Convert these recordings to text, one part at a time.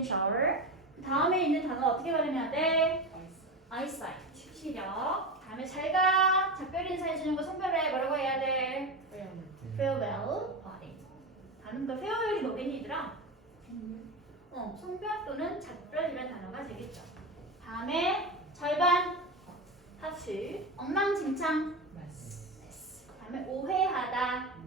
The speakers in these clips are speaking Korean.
shower. 다음에 있는 단어 어떻게 발음해야 돼? eyesight. 시력. 다음에 잘가. 작별 인사해주는 거 성별에 뭐라고 해야 돼? farewell. 단어가 farewell이 뭐겠니 얘들아? 성별 또는 작별이라는 단어가 되겠죠. 다음에 절반. 하트. 엉망진창. 다음에 오해하다.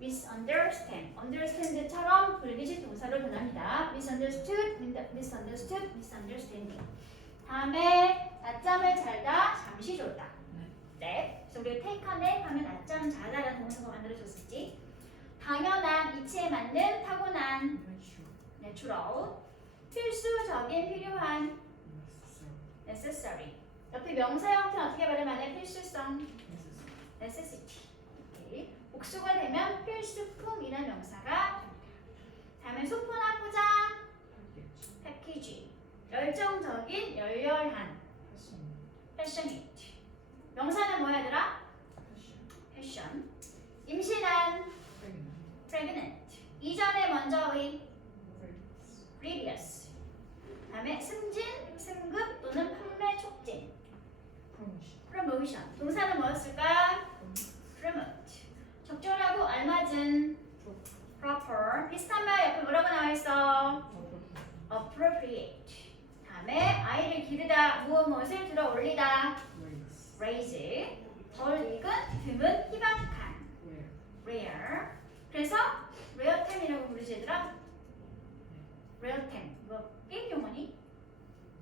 misunderstand. understand처럼 불규칙 동사로 변합니다. misunderstood, misunderstood, misunderstanding. 다음에 낮잠을 잘다, 잠시 졸다. 네. 그래서 우리가 take a nap 하면 낮잠 자다라는 동사가 만들어졌었지. 당연한, 이치에 맞는, 타고난, natural. 필수적인, 필요한, necessary. 옆에 명사 형태는 어떻게 발음하냐? 필수성, necessity. 오케이. 복수가 되면 필수품이라는 명사가 됩니다. 다음에 소포나 포장, 패키지. 열정적인, 열렬한, passionate. 명사는 뭐야 얘들아? passion. 임신한, pregnant. 이전에 먼저의, previous. 다음에 승진, 승급 또는 판매 촉진, promotion. 동사는 뭐였을까? promote. 적절하고 알맞은, proper. 비슷한 말 옆에 뭐라고 나와 있어? appropriate. 다음에 아이를 기르다, 무엇을 들어 올리다, raise. 덜 익은, 드문, 희박한, rare. 그래서 rare템이라고 부르지 얘들아? rare템. 이거 게임 용어니?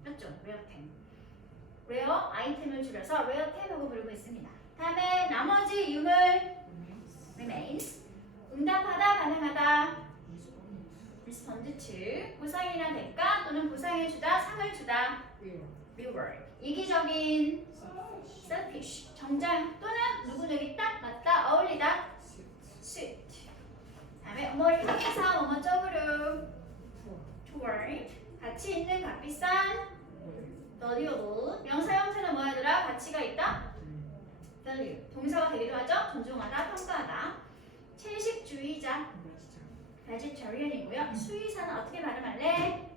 맞죠? rare템. rare 아이템을 줄여서 rare템이라고 부르고 있습니다. 다음에 나머지 유물, remains. 응답하다, 반응하다, respond to. 보상이나 대가 또는 보상해주다, 상을 주다, reward. 이기적인, selfish. 정장 또는 누구누구 딱 맞다, 어울리다, suit. 다음에 뭐를 향해서 뭐뭐 쪽으로, toward. 가치 있는, 값비싼, valuable. 명사 형태는 뭐야 얘들아? 가치가 있다, value. 동사가 되기도 하죠. 존중하다, 평가하다. 채식주의자, vegetarian이고요. 수의사는 어떻게 발음할래?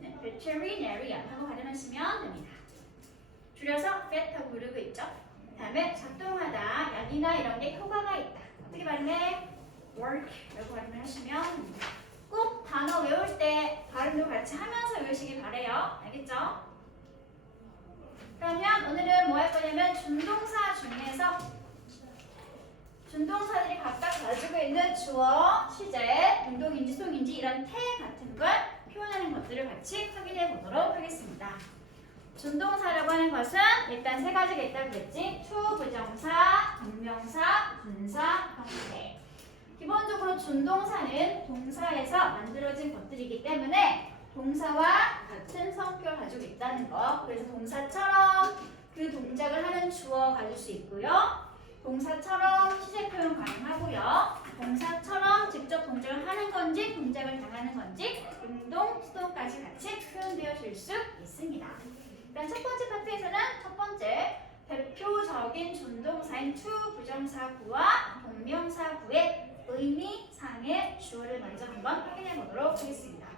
네, veterinarian 하고 발음하시면 됩니다. 줄여서 vet 하고 부르고 있죠. 다음에 작동하다, 약이나 이런 게 효과가 있다. 어떻게 발음해? work 라고 발음을 하시면 됩니다. 꼭 단어 외울 때 발음도 같이 하면서 외우시길 바래요. 알겠죠? 그러면 오늘은 뭐 할 거냐면 준동사 중에서 준동사들이 각각 가지고 있는 주어, 시제, 능동인지 수동인지 이런 태 같은 걸 표현하는 것들을 같이 확인해 보도록 하겠습니다. 준동사라고 하는 것은 일단 세 가지가 있다고 그랬지. 투, 부정사, 동명사, 분사, 형태. 기본적으로 준동사는 동사에서 만들어진 것들이기 때문에 동사와 같은 성격을 가지고 있다는 거. 그래서 동사처럼 그 동작을 하는 주어 가질 수 있고요. 동사처럼 시제 표현 가능하고요. 동사처럼 직접 동작을 하는 건지 동작을 당하는 건지 능동, 수동까지 같이 표현되어질 수 있습니다. 일단 첫 번째 파트에서는 첫 번째 대표적인 준동사인 to 부정사구와 동명사구의 의미상의 주어를 먼저 한번 확인해 보도록 하겠습니다.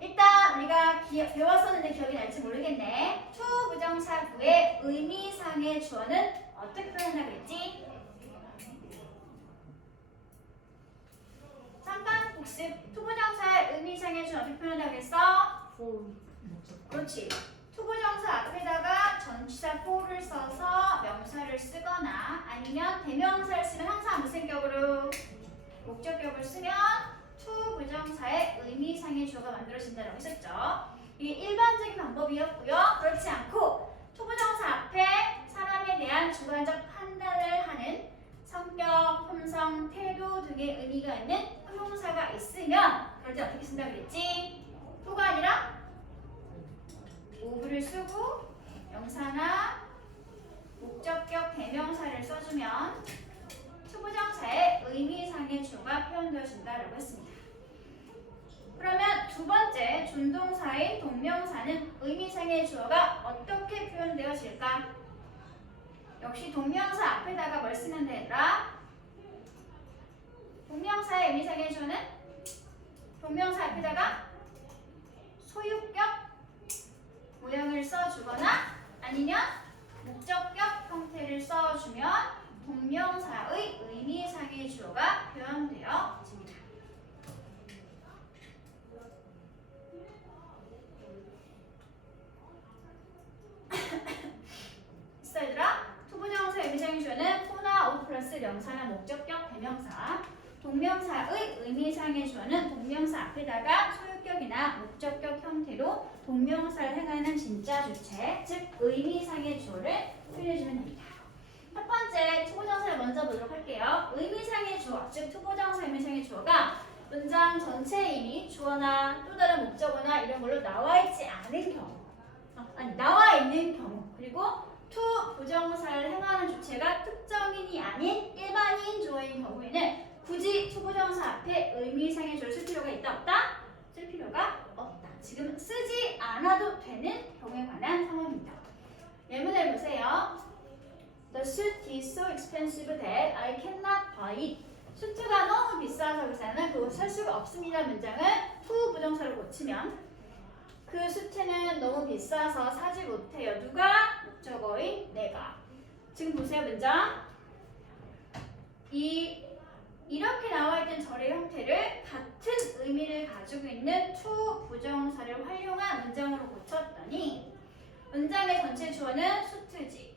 일단 우리가 배웠었는데 기억이 날지 모르겠네. to 부정사구의 의미상의 주어는 어떻게 표현하고 그랬지? 잠깐 복습. to 부정사의 의미상의 주어 어떻게 표현하고 그랬어? 그렇지. to 부정사 앞에다가 전치사 for를 써서 명사를 쓰거나 아니면 대명사를 쓰면 항상 무슨 격으로? 목적격을 쓰면 to 부정사의 의미상의 주어가 만들어진다고 했었죠. 이게 일반적인 방법이었고요. 그렇지 않고 to 부정사 앞에 사람에 대한 주관적 판단을 하는 성격, 품성, 태도 등의 의미가 있는 형용사가 있으면 그럴 때 어떻게 쓴다고 그랬지? to가 아니라 of를 쓰고 명사나 목적격 대명사를 써주면 투부정사의 의미상의 주어가 표현되어진다고 했습니다. 그러면 두 번째 준동사인 동명사는 의미상의 주어가 어떻게 표현되어질까? 역시 동명사 앞에다가 뭘 쓰면 되더라? 동명사의 의미상의 주어는 동명사 앞에다가 소유격 모형을 써주거나 아니면 목적격 형태를 써주면 동명사의 의미상의 주어가 표현되어집니다. 있어 얘들아? 투부정사 의미상의 주어는 포나 of 플러스 명사나 목적격 대명사. 동명사의 의미상의 주어는 동명사 앞에다가 소유격이나 목적격 형태로 동명사를 행하는 진짜 주체, 즉 의미상의 주어를 표현해주면 됩니다. 첫 번째 투부정사를 먼저 보도록 할게요. 의미상의 주어, 즉 투부정사 의미상의 주어가 문장 전체에 이미 주어나 또 다른 목적어나 이런 걸로 나와 있지 않은 경우, 나와 있는 경우, 그리고 투 부정사를 행하는 주체가 특정인이 아닌 일반인 주어인 경우에는 굳이 투부정사 앞에 의미상의 주어를 쓸 필요가 있다 없다? 쓸 필요가 없다. 지금 쓰지 않아도 되는 경우에 관한 상황입니다. 예문을 보세요. The suit is so expensive that I cannot buy it. 수트가 너무 비싸서 의사는 그거 살 수가 없습니다. 문장은 투 부정사로 고치면 그 수트는 너무 비싸서 사지 못해요. 누가? 목적어인 내가. 지금 보세요 문장. 이렇게 나와 있던 절의 형태를 같은 의미를 가지고 있는 투 부정사를 활용한 문장으로 고쳤더니 문장의 전체 주어는 수트지.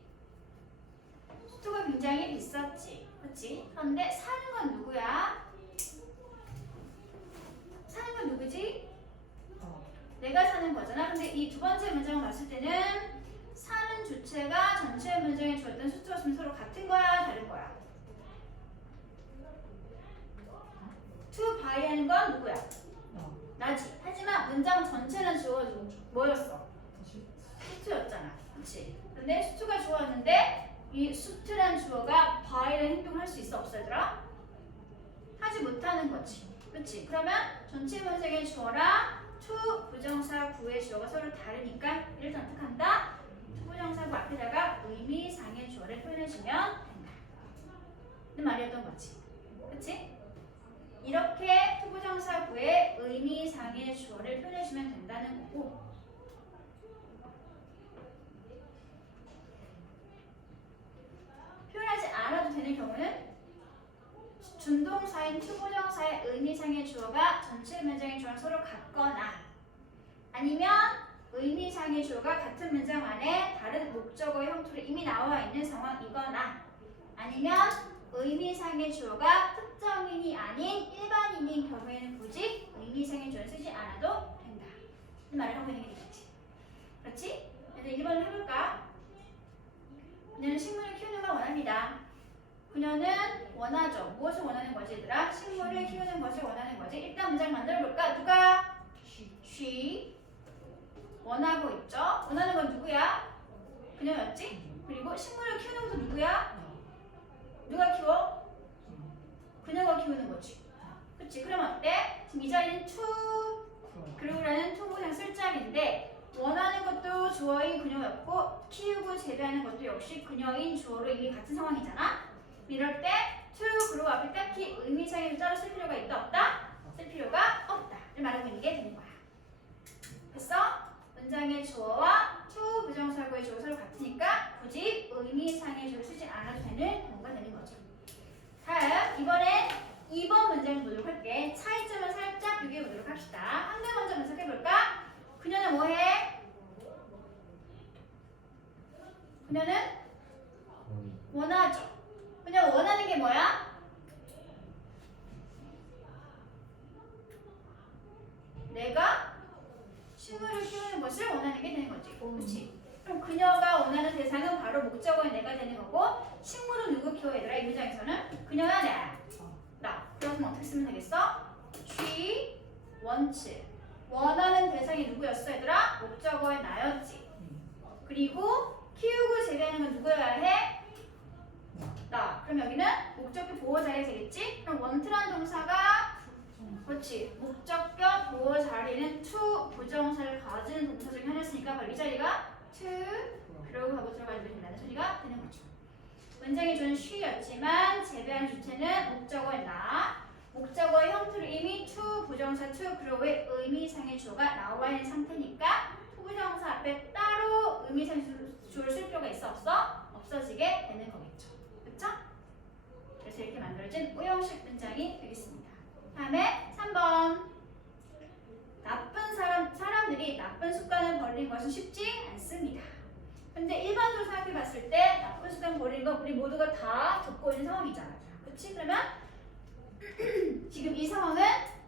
수트가 굉장히 비쌌지. 그렇지? 그런데 사는 건 누구야? 사는 건 누구지? 내가 사는 거잖아. 근데 이 두 번째 문장을 봤을 때는 사는 주체가 전체 문장에 주었던 수트였으면 서로 같은 거야? 다른 거야? to buy 하는 건 누구야? 나지. 하지만 문장 전체는 주어 뭐였어? 수트였잖아. 그렇지? 근데 수트가 주어였는데 이 수트란 주어가 buy라는 행동을 할 수 있어 없어 얘들아? 하지 못하는 거지. 그렇지? 그러면 전체 문장의 주어랑 to 부정사 구의 주어가 서로 다르니까 이를 선택한다. to 부정사 구 앞에다가 의미상의 주어를 표현해주면 된다. 그 말이었던 거지. 그렇지? 이렇게 투부정사 구의 의미상의 주어를 표현해주면 된다는 거고, 표현하지 않아도 되는 경우는 준동사인 투부정사의 의미상의 주어가 전체 문장의 주어랑 서로 같거나 아니면 의미상의 주어가 같은 문장 안에 다른 목적어의 형태로 이미 나와 있는 상황이거나 아니면 의미상의 주어가 특정인이 아닌 일반인인 경우에는 굳이 의미상의 주어를 쓰지 않아도 된다. 이 말을 하고 있는 게 되겠지. 그렇지? 이제 1번을 해볼까? 그녀는 식물을 키우는 걸 원합니다. 그녀는 원하죠. 무엇을 원하는 거지 얘들아? 식물을 키우는 것을 원하는 거지. 일단 문장 만들어볼까? 누가? She 원하고 있죠. 원하는 건 누구야? 그녀였지? 그리고 식물을 키우는 것도 누구야? 누가 키워? 그녀가 키우는 거지. 그치? 그럼 어때? 지금 이 자리는 to 그리고라는 to 그냥 쓸 자리인데 원하는 것도 주어인 그녀였고 키우고 재배하는 것도 역시 그녀인 주어로 이미 같은 상황이잖아. 이럴 때 to 그리고 앞에 딱히 의미상의 따로 쓸 필요가 있다 없다? 쓸 필요가 없다. 를 말하고 있는 게 되는 거야. 됐어? 문장의 주어와 to 부정사구의 주어 서로 같으니까 굳이 의미상의 주어를 쓰지 않아도 되는 경우가 되는 거죠. 다음 이번엔 2번 문장 보도록 할게. 차이점을 살짝 비교해 보도록 합시다. 한 개 먼저 분석해 볼까? 그녀는 뭐해? 그녀는 원하죠. 그녀가 원하는 게 뭐야? 내가 식물을 키우는 것을 원하는 게 되는 거지. 그렇지? 그럼 그녀가 원하는 대상은 바로 목적어인 내가 되는 거고 식물은 누구 키워 얘들아? 이 문장에서는 그녀야 나. 그럼 어떻게 쓰면 되겠어? She wants. 원하는 대상이 누구였어 얘들아? 목적어의 나였지. 그리고 키우고 재배하는 건 누구여야 해? 나. 그럼 여기는 목적격 보호 자리가 되겠지? 그럼 want란 동사가 그렇지. 목적격 보호 자리는 to 부정사를 가진 동사 중에 하나였으니까 바로 이 자리가 to 그러고 하고 들어가 있는 된다는 소리가 되는 거죠. 문장의 주어는 she였지만 재배한 주체는 목적어인 나. 목적어의 형태로 이미 to 부정사 to 그로의 의미상의 주어가 나와 있는 상태니까 to 부정사 앞에 따로 의미상의 주어를 쓸 필요가 있어 없어? 없어지게 되는 거겠죠. 그쵸? 그래서 이렇게 만들어진 오형식 문장이 되겠습니다. 다음에 3번. 나쁜 사람들이 나쁜 습관을 버리는 것은 쉽지 않습니다. 근데 일반적으로 생각해 봤을 때 나쁜 습관 버리는 건 우리 모두가 다 겪고 있는 상황이잖아요. 그치? 그러면 지금 이 상황은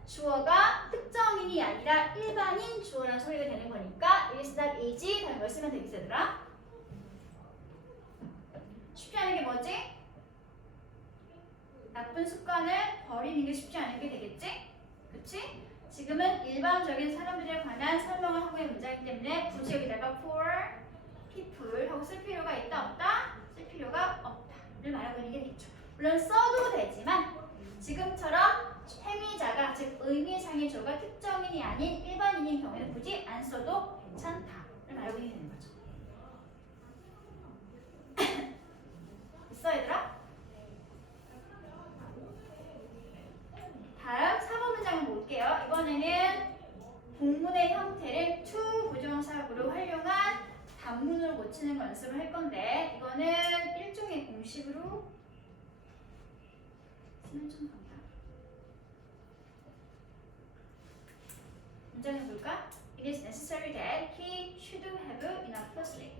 주어가 특정인이 아니라 일반인 주어라는 소리가 되는 거니까 is not easy 라는 걸 쓰면 되겠어 얘들아. 쉽지 않은 게 뭐지? 나쁜 습관을 버리는 게 쉽지 않은 게 되겠지? 그치? 지금은 일반적인 사람들에 관한 설명을 하고 있는 문장이기 때문에 굳이 여기다가 for people 하고 쓸 필요가 있다 없다? 쓸 필요가 없다를 말하고 있는 게 되겠죠. 물론 써도 되지만 지금처럼 행위자가 즉 의미상의 주어가 특정인이 아닌 일반인인 경우에는 굳이 안 써도 괜찮다를 말하고 있는 거죠. 있어 얘들아? 다음 4번 문장을 볼게요. 이번에는 본문의 형태를 to 부정사구로 활용한 단문으로 고치는 연습을 할 건데 이거는 일종의 공식으로 쓰면 좀 간다. 문장을 볼까? It is necessary that he should have enough sleep.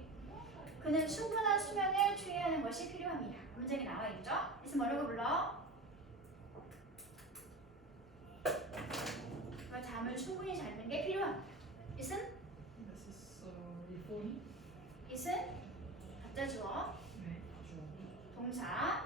그는 충분한 수면을 취해야 하는 것이 필요합니다. 문장에 나와 있죠? 그래서 뭐라고 불러? 잠을 충분히 자는 게 필요합니다. it은? it은 가짜 주어, 동사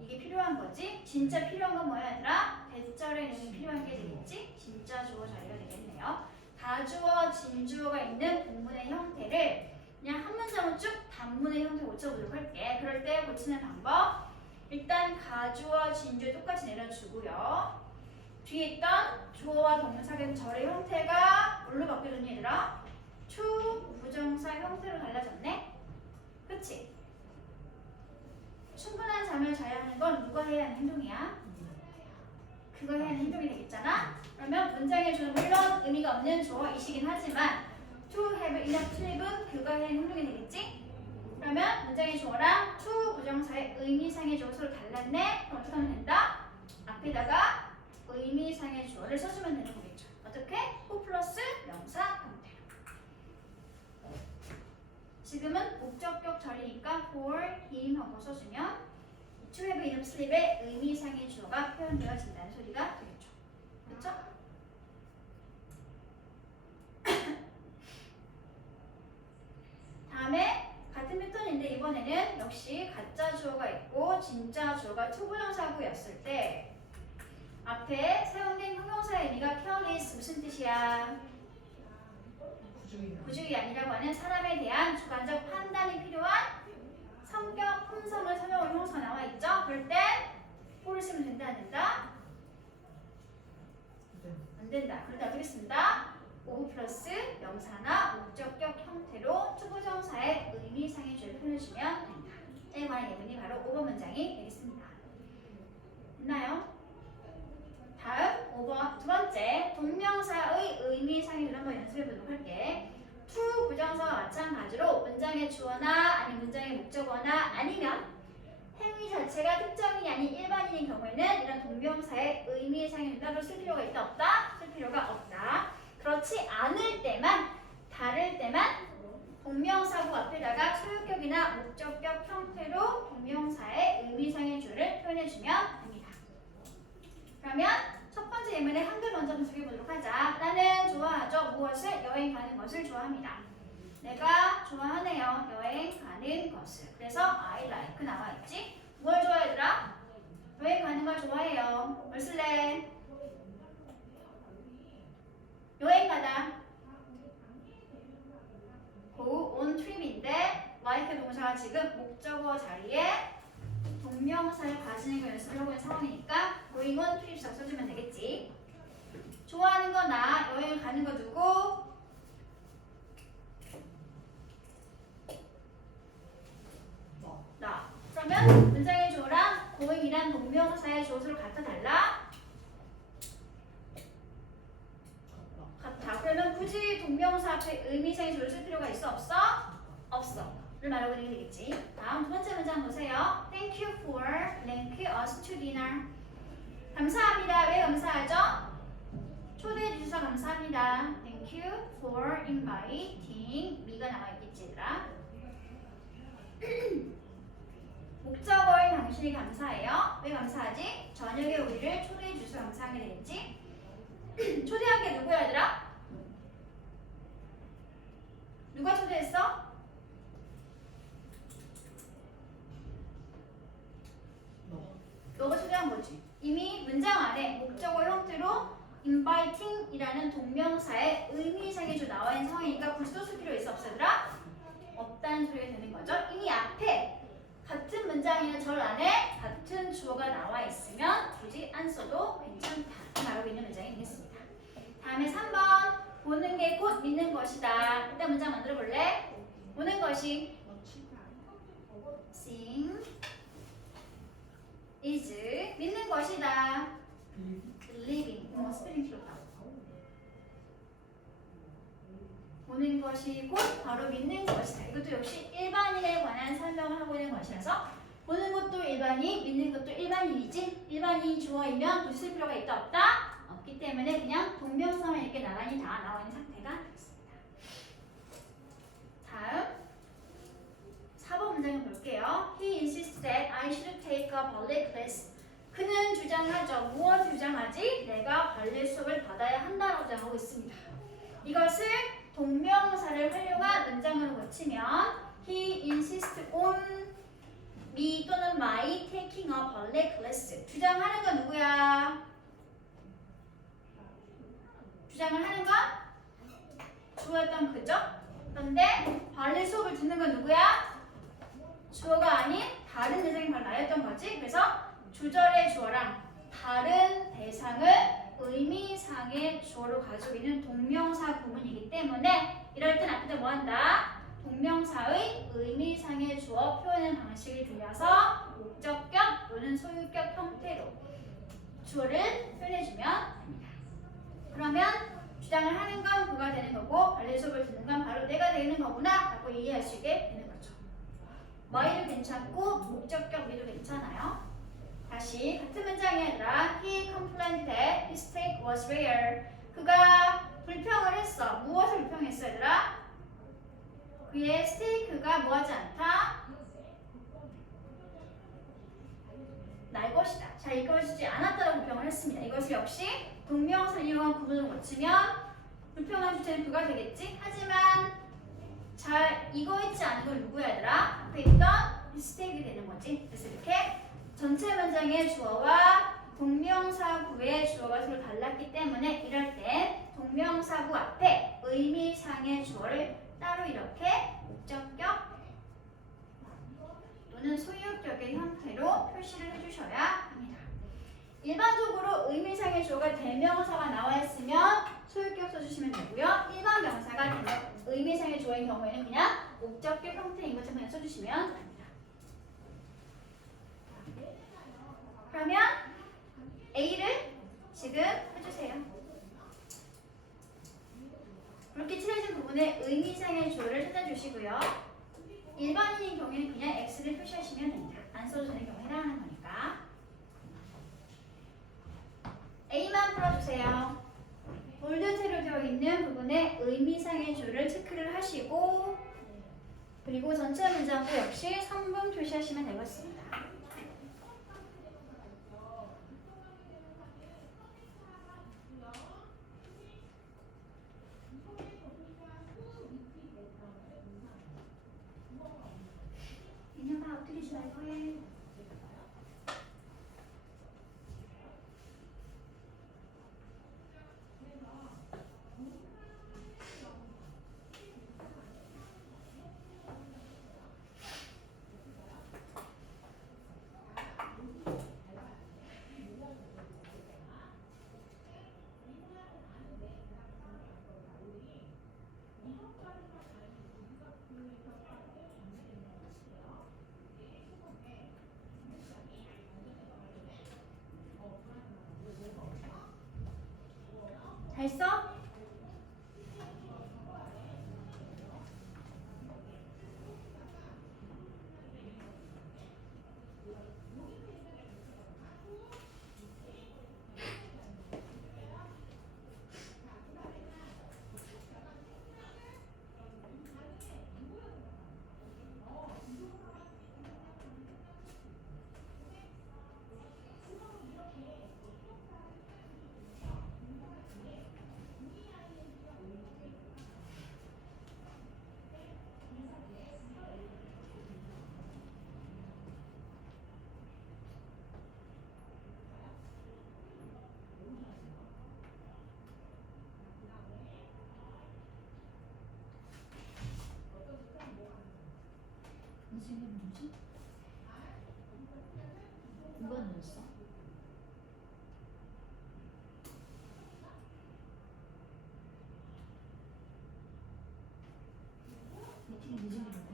이게 필요한 거지. 진짜 필요한 건 뭐야 얘들아? 대절에 있는 필요한 게 되겠지? 진짜 주어 자리가 되겠네요. 가주어, 진주어가 있는 본문의 형태를 그냥 한 문장을 쭉 단문의 형태로 고쳐보도록 할게. 그럴 때 고치는 방법 일단 가주어, 진주어 똑같이 내려주고요. 뒤에 있던 주어와 동사의 절의 형태가 뭘로 바뀌어졌니 얘들아? to 부정사 형태로 달라졌네? 그치? 충분한 잠을 자야 하는 건 누가 해야 하는 행동이야? 그거 해야 하는 행동이 되겠잖아? 그러면 문장의 주어는 물론 의미가 없는 주어이시긴 하지만 to have enough sleep은 그가 해야 하는 행동이 되겠지? 그러면 문장의 주어랑 to 부정사의 의미상의 주어 서로 달랐네? 그럼 어떻게 하면 된다? 앞에다가 의미상의 주어를 써주면 되는 거겠죠. 어떻게? who 플러스 명사 형태로. 지금은 목적격 절이니까 for him 하고 써주면 to have enough sleep의 의미상의 주어가 표현되어진다는 소리가 되겠죠. 그렇죠? 다음에 같은 패턴인데 이번에는 역시 가짜 주어가 있고 진짜 주어가 투부정사구였을 때 앞에 사용된 형용사의 의미가 careless 무슨 뜻이야? 부주의 아니라고 하는 사람에 대한 주관적 판단이 필요한 성격, 품성을 설명하는 형용사가 나와 있죠? 그럴 때 for를 쓰면 된다 안 된다? 안 된다. 그럴 때 어떻게 쓴다? of 플러스 명사나 목적격 형태로 투부정사의 의미상의 주어를 표현해주면 된다. 에 관한 예문이 바로 5번 문장이 되겠습니다. 됐나요? 다음 5번 두 번째 동명사의 의미상의 주어를 한번 연습해 보도록 할게. to 부정사와 마찬가지로 문장의 주어나 아니 문장의 목적어나 아니면 행위 자체가 특정인이 아닌 일반인인 경우에는 이런 동명사의 의미상의 주어를 쓸 필요가 있다 없다? 쓸 필요가 없다. 그렇지 않을 때만 다를 때만 동명사구 앞에다가 소유격이나 목적격 형태로 동명사의 의미상의 주어를 표현해주면 됩니다. 그러면 첫 번째 예문의 한글 먼저 분석해 보도록 하자. 나는 좋아하죠. 무엇을? 여행 가는 것을 좋아합니다. 내가 좋아하네요. 여행 가는 것을. 그래서 I like 나와 있지. 뭘 좋아하더라? 여행 가는 걸 좋아해요. 뭘 쓸래? 여행 가다. go on trip인데 like 동사가 지금 목적어 자리에 동명사를 가지는 걸 연습을 하고 있는 상황이니까 going on trip이라고 써주면 되겠지. 좋아하는 거 나, 여행 가는 거 누구? 나. 그러면 문장의 주어랑 going이란 동명사의 주어를 갖다 달라. 동명사 앞에 의미상의 조를 쓸 필요가 있어? 없어? 없어. 를 말하고 있는 게 되겠지. 다음 두 번째 문장 보세요. Thank you for link us to dinner. 감사합니다. 왜 감사하죠? 초대해 주셔서 감사합니다. Thank you for inviting me가 나와 있겠지, 얘들아. 목적어인 당신이 감사해요. 왜 감사하지? 저녁에 우리를 초대해 주셔서 감사하게 되겠지. 초대한 게 누구야, 얘들아? 누가 초대했어? 너가 초대한 거지. 이미 문장 안에 목적어 형태로 inviting이라는 동명사의 의미상의 조 나와 있는 상황이니까 굳이 또 쓸 필요 있어? 없어, 얘들아? 없다는 소리가 되는 거죠. 이미 앞에 같은 문장이나 절 안에 같은 주어가 나와 있으면 굳이 안 써도 괜찮다 말하고 있는 문장이 되겠습니다. 다음에 3번 보는 게 곧 믿는 것이다. 일단 문장 만들어 볼래? 보는 것이 seeing is 믿는 것이다. believing 스펠링 틀렸다. 보는 것이 곧 바로 믿는 것이다. 이것도 역시 일반인에 관한 설명을 하고 있는 것이라서 보는 것도 일반인, 믿는 것도 일반인이지 일반인 주어이면 굳이 쓸 필요가 있다 없다? 없기 때문에 그냥 동명사만 이렇게 나란히 다 나와 있는 상태가 있습니다. 다음 4번 문장을 볼게요. He insists that I should take a ballet class. 그는 주장하죠. 무엇을 주장하지? 내가 발레 수업을 받아야 한다라고 주장하고 있습니다. 이것을 동명사를 활용한 문장으로 고치면 He insists on me 또는 my taking a ballet class. 주장하는 건 누구야? 주장을 하는 건 주어였던 그죠? 그런데 발레 수업을 듣는 건 누구야? 주어가 아닌 다른 대상이 바로 나였던 거지. 그래서 주절의 주어랑 다른 대상을 의미상의 주어로 가지고 있는 동명사 구문이기 때문에 이럴 땐 앞에다 뭐 한다? 동명사의 의미상의 주어 표현하는 방식을 빌려서 목적격 또는 소유격 형태로 주어를 표현해주면 합니다. 그러면 주장을 하는 건 그가 되는 거고 발레 수업을 듣는 건 바로 내가 되는 거구나 라고 이해할 수 있게 되는 거죠. my도 괜찮고 목적격 me도 괜찮아요. 다시 같은 문장이 아니라 He complained that his steak was rare. 그가 불평을 했어. 무엇을 불평했어, 얘들아? 그의 스테이크가 뭐하지 않다? 날 것이다. 잘 익어지지 않았다고 불평을 했습니다. 이것을 역시 동명사를 이용한 구문을 고치면 불평한 주체는 그가 되겠지? 하지만 잘 익어있지 않은 건 누구야, 얘들아? 앞에 있던 스테이크 되는 거지. 그래서 이렇게 전체 문장의 주어와 동명사구의 주어가 서로 달랐기 때문에 이럴 때 동명사구 앞에 의미상의 주어를 따로 이렇게 목적격 또는 소유격의 형태로 표시를 해주셔야 합니다. 일반적으로 의미상의 주어가 대명사가 나와 있으면 소유격 써주시면 되고요. 일반 명사가 의미상의 주어인 경우에는 그냥 목적격 형태인 것처럼 그냥 써주시면 됩니다. 그러면 A를 지금 해주세요. 그렇게 칠해진 부분에 의미상의 주어를 찾아주시고요. 일반인인 경우에는 그냥 X를 표시하시면 됩니다. 안 써도 되는 경우에 해당하는 거니까. A만 풀어주세요. 볼드체로 되어 있는 부분에 의미상의 주어를 체크를 하시고 그리고 전체 문장도 역시 성분 표시하시면 되겠습니다. 인형아 엎드리지 말고 해. 잘 써?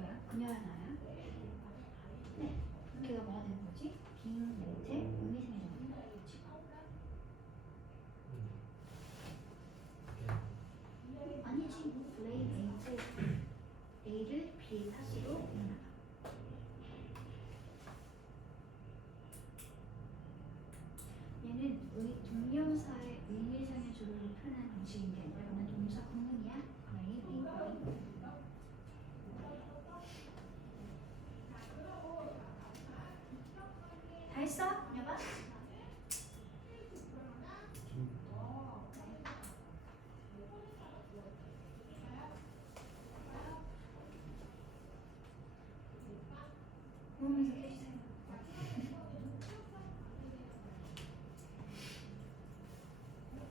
뭐야? 그녀나야? 네. 걔가 뭐가 되는 거지? being late의 의미생이라는 거지. 아니지. play late A를 B의 탓으로 표현하다. 얘는 동명사의 의미상의 조를 표현하는 방식인 게 아니라 그냥 동사 구문이야. 다 했어? 여봐. 구우면서 해주세요.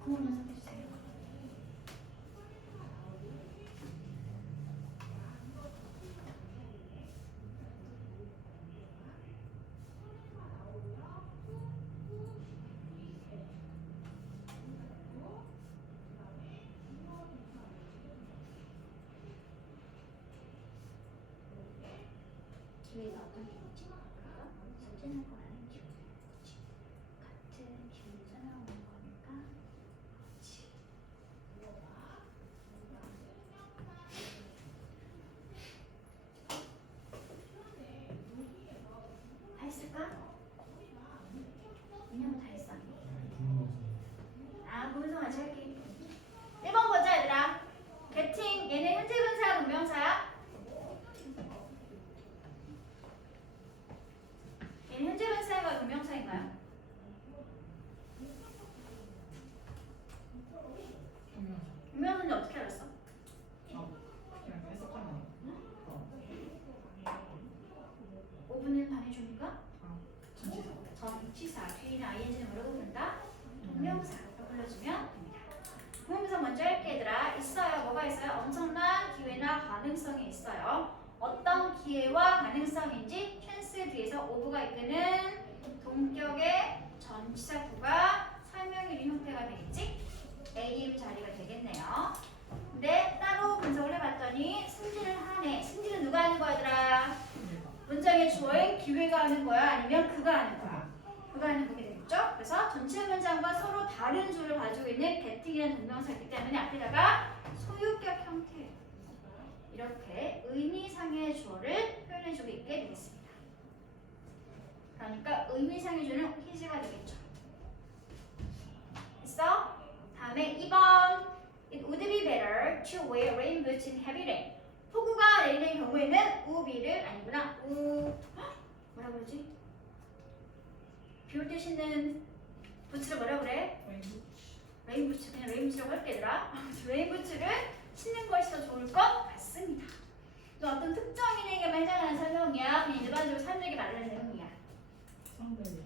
구우면서 해주세요. 기회가 어떤 기회지? 그러니까 섭제는 거라는 기회. 같은 기회를 써나오는 거니까. 그렇지. 다 했을까? 왜냐면 다 했어. 구문성 같이 할게. 1번 보자 얘들아. getting 얘는 현재 분사야 동명사야? 얘는 현재 분사가 동명사인가요? 동명사인지 어떻게 알았어? 그냥 해석하면 5분의 반해주니까 전치사. 전치사 뒤에는 ing는 뭐라고 부른다? 동명사라고 불러주면 됩니다. 동명사 먼저 할게 얘들아. 있어요. 뭐가 있어요? 엄청난 기회나 가능성이 있어요. 어떤 기회와 가능성인지 찬스 뒤에서 오브가 이끄는 동격의 전치사구가 설명이른 형태가 되겠지? AM 자리가 되겠네요. 근데 따로 분석을 해봤더니 승진을 하네. 승진은 누가 하는 거야 얘들아? 문장의 주어인 기회가 하는 거야? 아니면 그가 하는 거야? 그가 하는 거게 되겠죠? 그래서 전체 문장과 서로 다른 주어를 가지고 있는 getting이라는 동명사이기 때문에 앞에다가 소유격 형태 이렇게 의미상의 주어를 표현해주고 있게 되겠습니다. 그러니까 의미상의 주어는 his가 되겠죠. 됐어? 다음에 2번 It would be better to wear rain boots in heavy rain. 폭우가 내리는 경우에는 우비를 아니구나. 뭐라 그러지? 비 올 때 신는 부츠를 뭐라 그래? 레인부츠. 그냥 레인부츠라고 할게 얘들아. 레인부츠를 신는 것이 더 좋을 것 같습니다. 또 어떤 특정인에게만 해당하는 설명이야. 그냥 일반적으로 사람들에게 말하는 내용이야.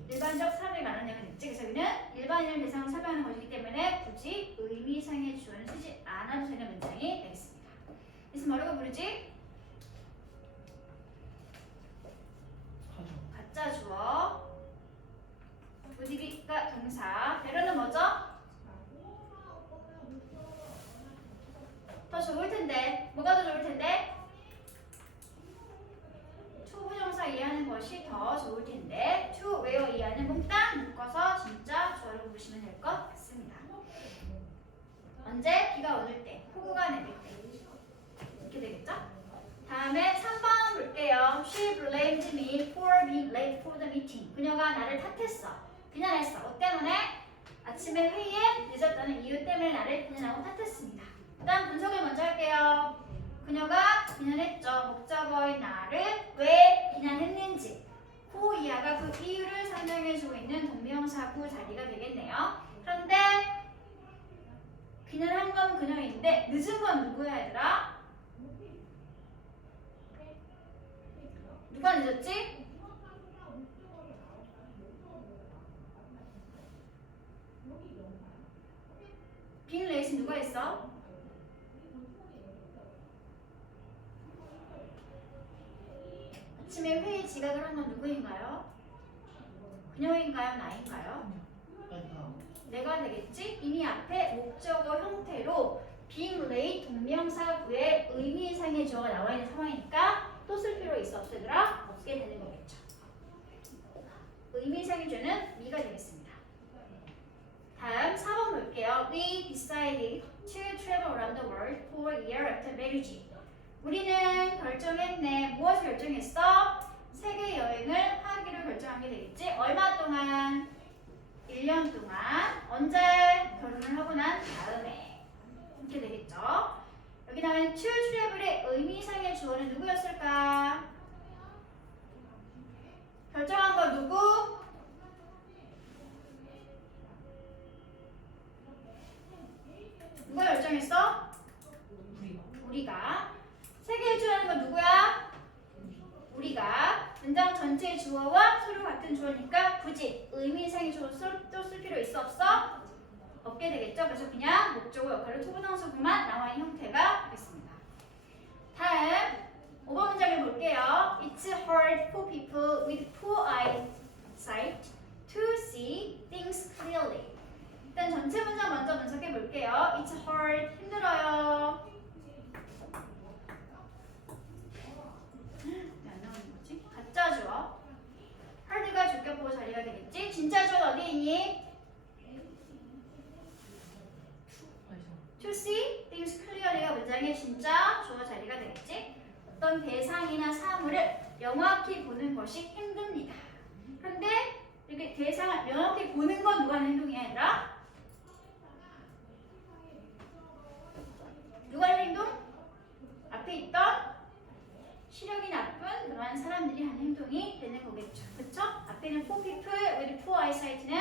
일반적 사람들에게 말하는 내용이겠지. 그래서 여기는 일반인을 대상으로 설명하는 것이기 때문에 굳이 의미상의 주어는 쓰지 않아도 되는 문장이 되겠습니다. 그래서 뭐라고 부르지? 가짜 주어. would-be가 동사. 배려는 뭐죠? 더 좋을 텐데. 뭐가 더 좋을 텐데? 초부정사 이해하는 것이 더 좋을 텐데. to where 이해하는 몽땅 묶어서 진짜 주어로 부르시면 될 것 같습니다. 언제? 비가 오를 때. 폭우가 내릴 때. 이렇게 되겠죠? 다음에 3번 볼게요. She blamed me for being late for the meeting. 그녀가 나를 탓했어. 비난했어. 뭐 때문에? 아침에 회의에 늦었다는 이유 때문에 나를 비난하고 탓했습니다. 일단 분석을 먼저 할게요. 그녀가 비난했죠. 목적어인 나를 왜 비난했는지. 그 이하가 그 이유를 설명해주고 있는 동명사구 자리가 되겠네요. 그런데 비난한 건 그녀인데 늦은 건 누구야 얘들아? 누가 늦었지? 빈 레이스 누가 했어? 아침에 회의 지각을 한 건 누구인가요? 그녀인가요? 나인가요? 내가 되겠지? 이미 앞에 목적어 형태로 being late 동명사구의 의미상의 주어가 나와 있는 상황이니까 또 쓸 필요 있어 없애더라? 없게 되는 거겠죠. 의미상의 주어는 미가 되겠습니다. 다음 4번 볼게요. We decided to travel around the world for a year after marriage. 우리는 결정했네. 무엇을 결정했어? 세계 여행을 하기로 결정하게 되겠지. 얼마 동안? 1년 동안. 언제? 결혼을 하고 난 다음에. 이렇게 되겠죠. 여기 나오는 to travel의 의미상의 주어는 누구였을까? 결정한 거 누구? 누가 결정했어? 우리가. 세계의 주어라는 건 누구야? 우리가. 문장 전체의 주어와 서로 같은 주어니까 굳이 의미상의 주어 또 쓸 필요 있어 없어? 없게 되겠죠. 그래서 그냥 목적어 역할로 투부정사구만 나와 있는 형태가 되겠습니다. 다음 5번 문장을 볼게요. It's hard for people with poor eyesight to see things clearly. 일단 전체 문장 먼저 분석해 볼게요. It's hard. 힘들어요. 안 나오는 거지? 가짜 주어. hard가 주격보호 자리가 되겠지? 진짜 주어 어디 있니? To see things clearly가 문장의 진짜 주어 자리가 되겠지? 어떤 대상이나 사물을 명확히 보는 것이 힘듭니다. 그런데 이렇게 대상을 명확히 보는 건 누가 하는 행동이 아니라 누가 하는 행동? 앞에 있던 시력이 나쁜 그러한 사람들이 하는 행동이 되는 거겠죠. 그쵸? 앞에는 for people with poor eyesight는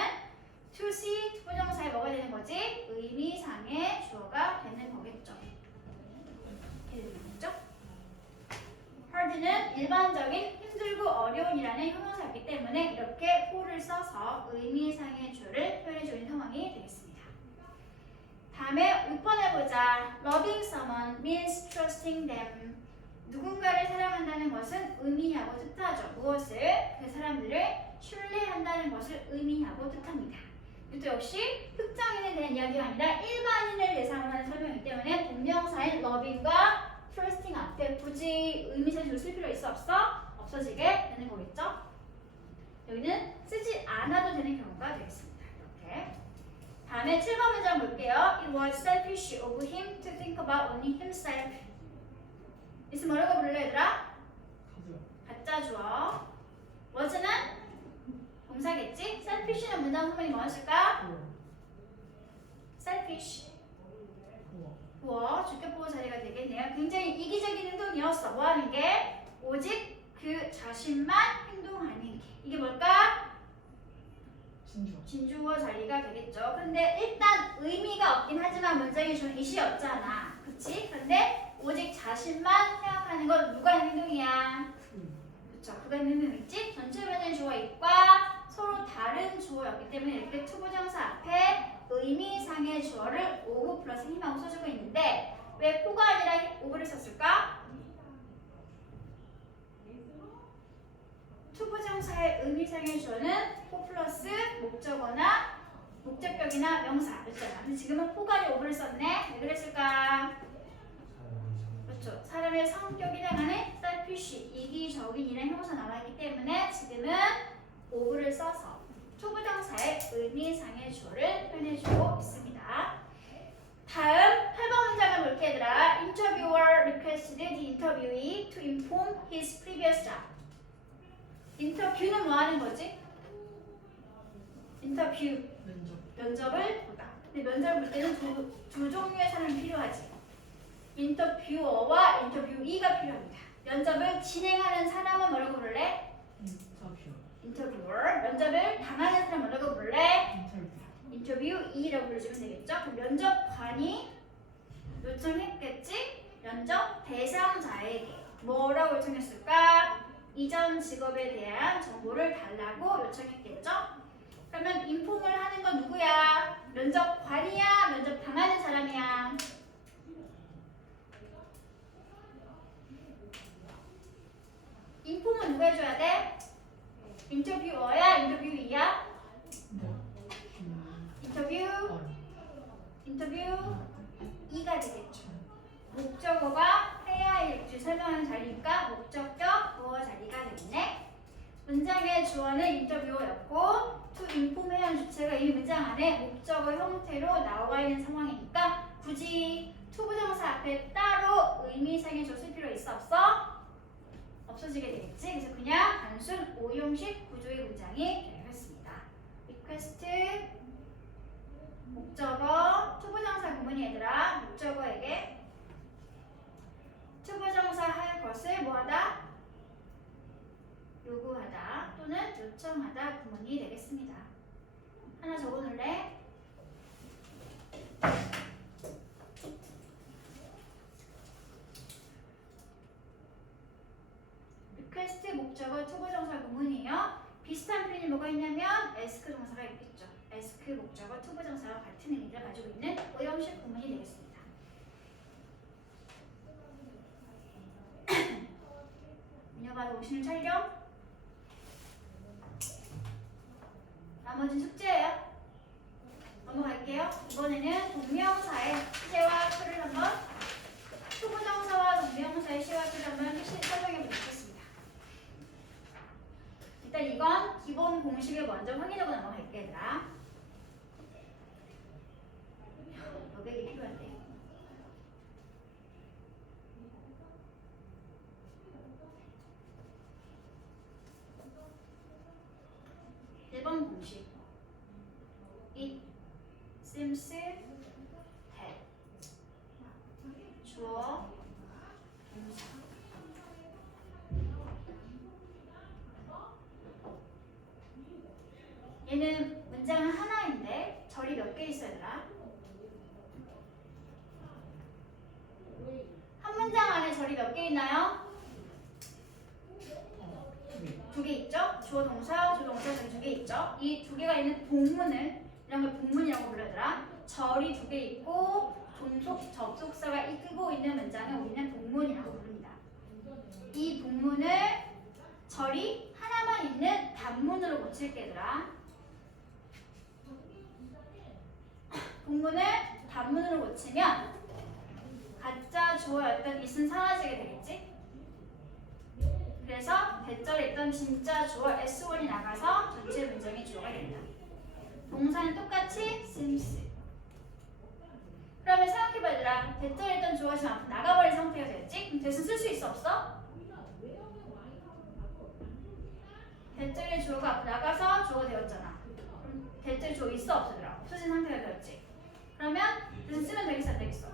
to see 투부정사에 뭐가 되는 거지? 의미상의 주어가 되는 거겠죠. 이렇게 되는 거죠. hard는 일반적인 힘들고 어려운이라는 형용사이기 때문에 이렇게 for를 써서 의미상의 주어를 표현해주는 상황이 되겠습니다. 다음에 6번 해보자. Loving someone means trusting them. 누군가를 사랑한다는 것은 의미하고 뜻하죠. 무엇을? 그 사람들을 신뢰한다는 것을 의미하고 뜻합니다. 이것도 역시 특정인에 대한 이야기가 아니라 일반인을 대상으로 하는 설명이기 때문에 동명사인 loving과 trusting 앞에 굳이 의미상을 쓸 필요 있어 없어? 없어지게 되는 거겠죠? 여기는 쓰지 않아도 되는 경우가 되겠습니다. 이렇게. 다음에 7번 문장 볼게요. It was selfish of him to think about only himself. 이스 뭐라고 불러 얘들아? 가짜 주어. was는 동사겠지? selfish는 문장 소문이 뭐였을까? selfish. 부어 주격보호 자리가 되겠네요. 굉장히 이기적인 행동이었어. 뭐 하는 게? 오직 그 자신만 행동하는 게. 이게 뭘까? 진주어 자리가 되겠죠. 근데 일단 의미가 없긴 하지만 문장에 주는 이시였잖아. 그치? 근데 오직 자신만 생각하는 건 누가 하는 행동이야? 그쵸. 그가 하는 행동 있지? 전체 변형 주어 있과 서로 다른 주어였기 때문에 이렇게 투부정사 앞에 의미상의 주어를 오브 플러스 힘하고 써주고 있는데 왜 포가 아니라 오브를 썼을까? 투부정사의 의미상의 주어는 포 플러스 목적어나 목적격이나 명사였잖아. 근데 지금은 포가 아니라 오브를 썼네. 왜 그랬을까? 그렇죠. 사람의 성격이 해당하는 selfish, 이기적인이라는 형용사 나와있기 때문에 지금은 오브를 써서 투부정사의 의미상의 주어를 표현해주고 있습니다. 다음 8번 문장을 볼게 얘들아. Interviewer requested the interviewee to inform his previous job. 인터뷰는 뭐 하는 거지? 인터뷰. 면접을 보다. 근데 면접을 볼 때는 두 종류의 사람이 필요하지. 인터뷰어와 인터뷰이가 필요합니다. 면접을 진행하는 사람은 뭐라고 부를래? 인터뷰어. 면접을 당하는 사람 뭐라고 부를래? 인터뷰이라고 불러주면 되겠죠? 그럼 면접관이 요청했겠지? 면접 대상자에게 뭐라고 요청했을까? 이전 직업에 대한 정보를 달라고 요청했겠죠? 그러면 인폼을 하는 건 누구야? 면접관이야? 면접 당하는 사람이야? 인폼은 누가 해줘야 돼? 인터뷰어야? 인터뷰이야? 인터뷰이가 되겠죠. 목적어가 해야 할지 설명하는 자리니까 목적격 주어 자리가 되겠네. 문장의 주어는 인터뷰어였고 to inform이라는 주체가 이 문장 안에 목적어 형태로 나와 있는 상황이니까 굳이 to 부정사 앞에 따로 의미상의 줬을 필요 있어 없어? 없어지게 되겠지. 그래서 그냥 단순 오형식 구조의 문장이 되겠습니다. request 목적어 투부정사 구문이 얘들아 목적어에게 투부정사 할 것을 뭐하다? 요구하다 또는 요청하다 구문이 되겠습니다. 하나 적어놓을래? request 목적어 투부정사 구문이에요. 비슷한 표현이 뭐가 있냐면 ask 동사가 있겠죠. ask 목적어 투부정사와 같은 의미를 가지고 있는 오형식 구문이 되겠습니다. 민혁아 정신을 차려. 나머지는 숙제예요. 넘어갈게요. 이번에는 동명사의 시제와 표를 한번 투부정사와 동명사의 시와 표를 한번 설명해 보겠습니다. 일단 이건 기본 공식을 먼저 확인하고 넘어갈게 얘들아. 여백이 필요한데. 1번 공식. It seems that 주어 동사 얘는 문장은 하나인데 절이 몇 개 있어야 되나? 한 문장 안에 절이 몇 개 있나요? 2개 있죠? 주어 동사, 조동사 절이 2개 있죠? 이 2개가 있는 복문을 이런 걸 복문이라고 불러더라. 절이 2개 있고 종속 접속사가 이끌고 있는 문장을 우리는 복문이라고 부릅니다. 이 복문을 절이 하나만 있는 단문으로 고칠게 얘들아. 복문을 단문으로 고치면 가짜 주어였던 it은 사라지게 되겠지? 그래서 대절에 있던 진짜 주어 S1이 나가서 전체 문장의 주어가 된다. 동사는 똑같이 seems. 그러면 생각해봐 얘들아. 대절에 있던 주어가 지금 앞으로 나가버린 상태가 됐지? 그럼 대신 쓸 수 있어 없어? 대절의 주어가 앞으로 나가서 주어가 되었잖아. 그럼 대절 주어 있어 없어더라? 없어진 상태가 되었지? 그러면 대신 쓰면 되겠어 안 되겠어?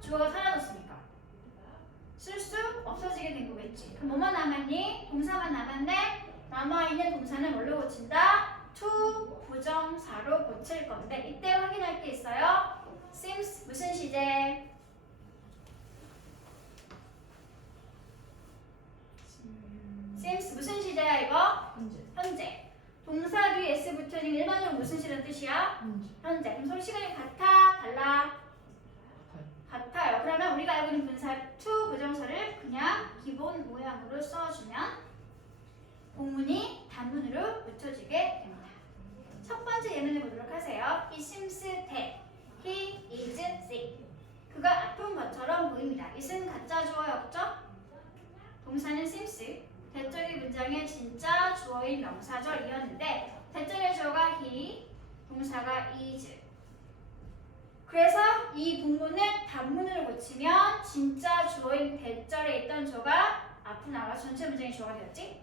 주어가 사라졌으니까 쓸 수 없어지게 된 거겠지. 그럼 뭐만 남았니? 동사만 남았네. 남아있는 동사는 뭘로 고친다? to 부정사로 고칠 건데 이때 확인할 게 있어요. seems 무슨 시제? seems 무슨 시제야 이거? 현재. 동사 뒤에 s 붙어있는 게 일반적으로 무슨 시라는 뜻이야? 현재. 그럼 서로 시간이 같아? 달라? 같아요. 그러면 우리가 알고 있는 분사 to 부정사를 그냥 기본 모양으로 써주면 복문이 단문으로 붙여지게 됩니다. 첫 번째 예문을 보도록 하세요. It seems that he is sick. 그가 아픈 것처럼 보입니다. it은 가짜 주어였죠? 동사는 seems. 대절의 문장의 진짜 주어인 명사절이었는데 대절의 주어가 he, 동사가 is. 그래서 이 부분을 단문으로 고치면 진짜 주어인 대절에 있던 주어가 앞으로 나가서 전체 문장의 주어가 되었지?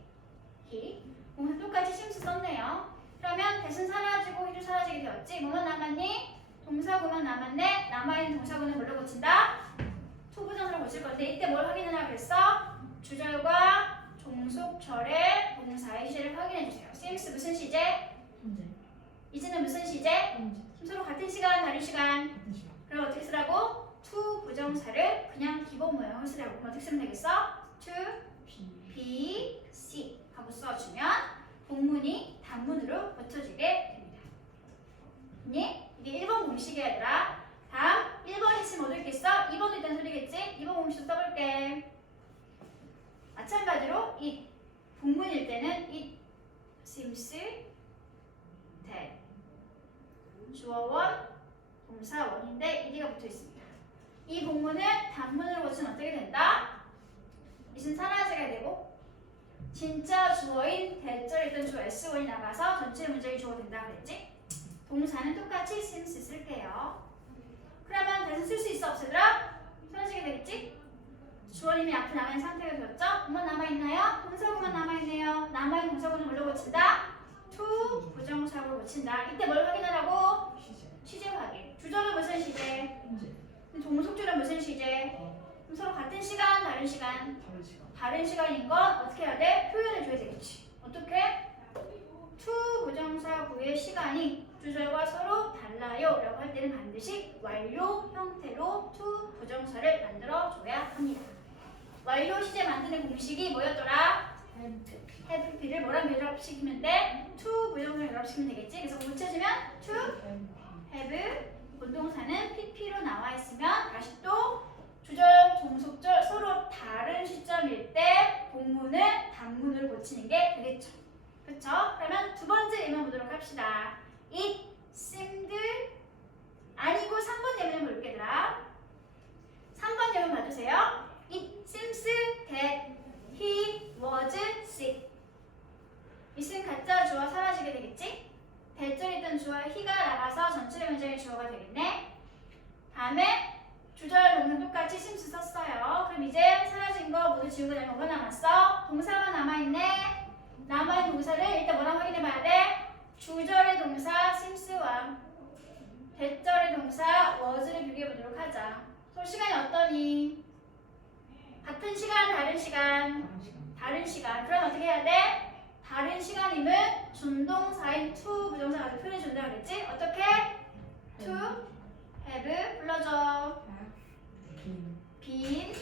he. 동사 똑같이 seems 썼네요. 그러면 대신 사라지고 he도 사라지게 되었지? 뭐만 남았니? 동사구만 남았네. 남아있는 동사구는 뭘로 고친다? 투부정사로 고칠 건데 이때 뭘 확인하라 그랬어? 주절과 종속절의 동사의 시제를 확인해주세요. seems 무슨 시제? is는 무슨 시제? 서로 같은 시간, 다른 시간. 그럼 어떻게 쓰라고? to 부정사를 그냥 기본 모양으로 쓰라고. 그럼 어떻게 쓰면 되겠어? to be, see 하고 써주면 복문이 단문으로 고쳐지게 됩니다. 네? 이게 1번 공식이야 얘들아. 다음 1번 있으면 어디 있겠어? 2번도 일단 소리겠지? 2번 공식 써볼게. 마찬가지로 이 복문일 때는 it seems that 주어원, 동사원인데 ed가 붙어 있습니다. 이 복문을 단문으로 고치면 어떻게 된다? 이는 사라지게 되고 진짜 주어인 대절에 있던 주어 S1이 나가서 전체 문장이 주어가 된다 그랬지? 동사는 똑같이 seems 쓸게요. 그러면 대신 쓸 수 있어 없애더라? 사라지게 되겠지? 주어는 이미 앞에 남아있는 상태가 되었죠? 뭐만 남아있나요? 동사구만 남아있네요. 남아있는 동사구는 뭘로 고친다? to 부정사구로 고친다. 이때 뭘 확인하라고? 시제. 시제 확인. 주절은 무슨 시제? 현재. 동속주는 무슨 시제? 그럼 서로 같은 시간, 다른 시간? 다른 시간. 다른 시간인 건 어떻게 해야 돼? 표현해줘야 되겠지. 어떻게? to 부정사구의 시간이 주절과 서로 달라요 라고 할 때는 반드시 완료 형태로 to 부정사를 만들어줘야 합니다. 완료 시제 만드는 공식이 뭐였더라? have b를 뭐랑 결합시키면 돼? to 부정사를 결합시키면 되겠지. 그래서 고쳐지면 to have 본동사는 pp로 나와 있으면 다시 또 주절, 종속절 서로 다른 시점일 때 본문을 단문으로 고치는 게 되겠죠. 그렇죠? 그러면 두 번째 예문 보도록 합시다. It seemed 아니고 3번 예문 볼게 얘들아. 3번 예문 봐주세요. It seems that he was sick. it은 가짜 주어 사라지게 되겠지? 대절에 있던 주어 he가 나가서 전체 문장의 주어가 되겠네. 다음에 주절 동사 똑같이 seems 썼어요. 그럼 이제 사라진 거 모두 지우고 나면 뭐가 남았어? 동사가 남아있네. 남아있는 동사를 일단 뭐랑 확인해봐야 돼? 주절의 동사 seems와 대절의 동사 was를 비교해보도록 하자. 서로 시간이 어떠니? 같은 시간, 다른 시간? 다른 시간. 다른 시간. 그럼 어떻게 해야 돼? 다른 시간임을 준동사인 to 부정사 가지고 표현해준다 그랬지? 어떻게? to have 불러줘. been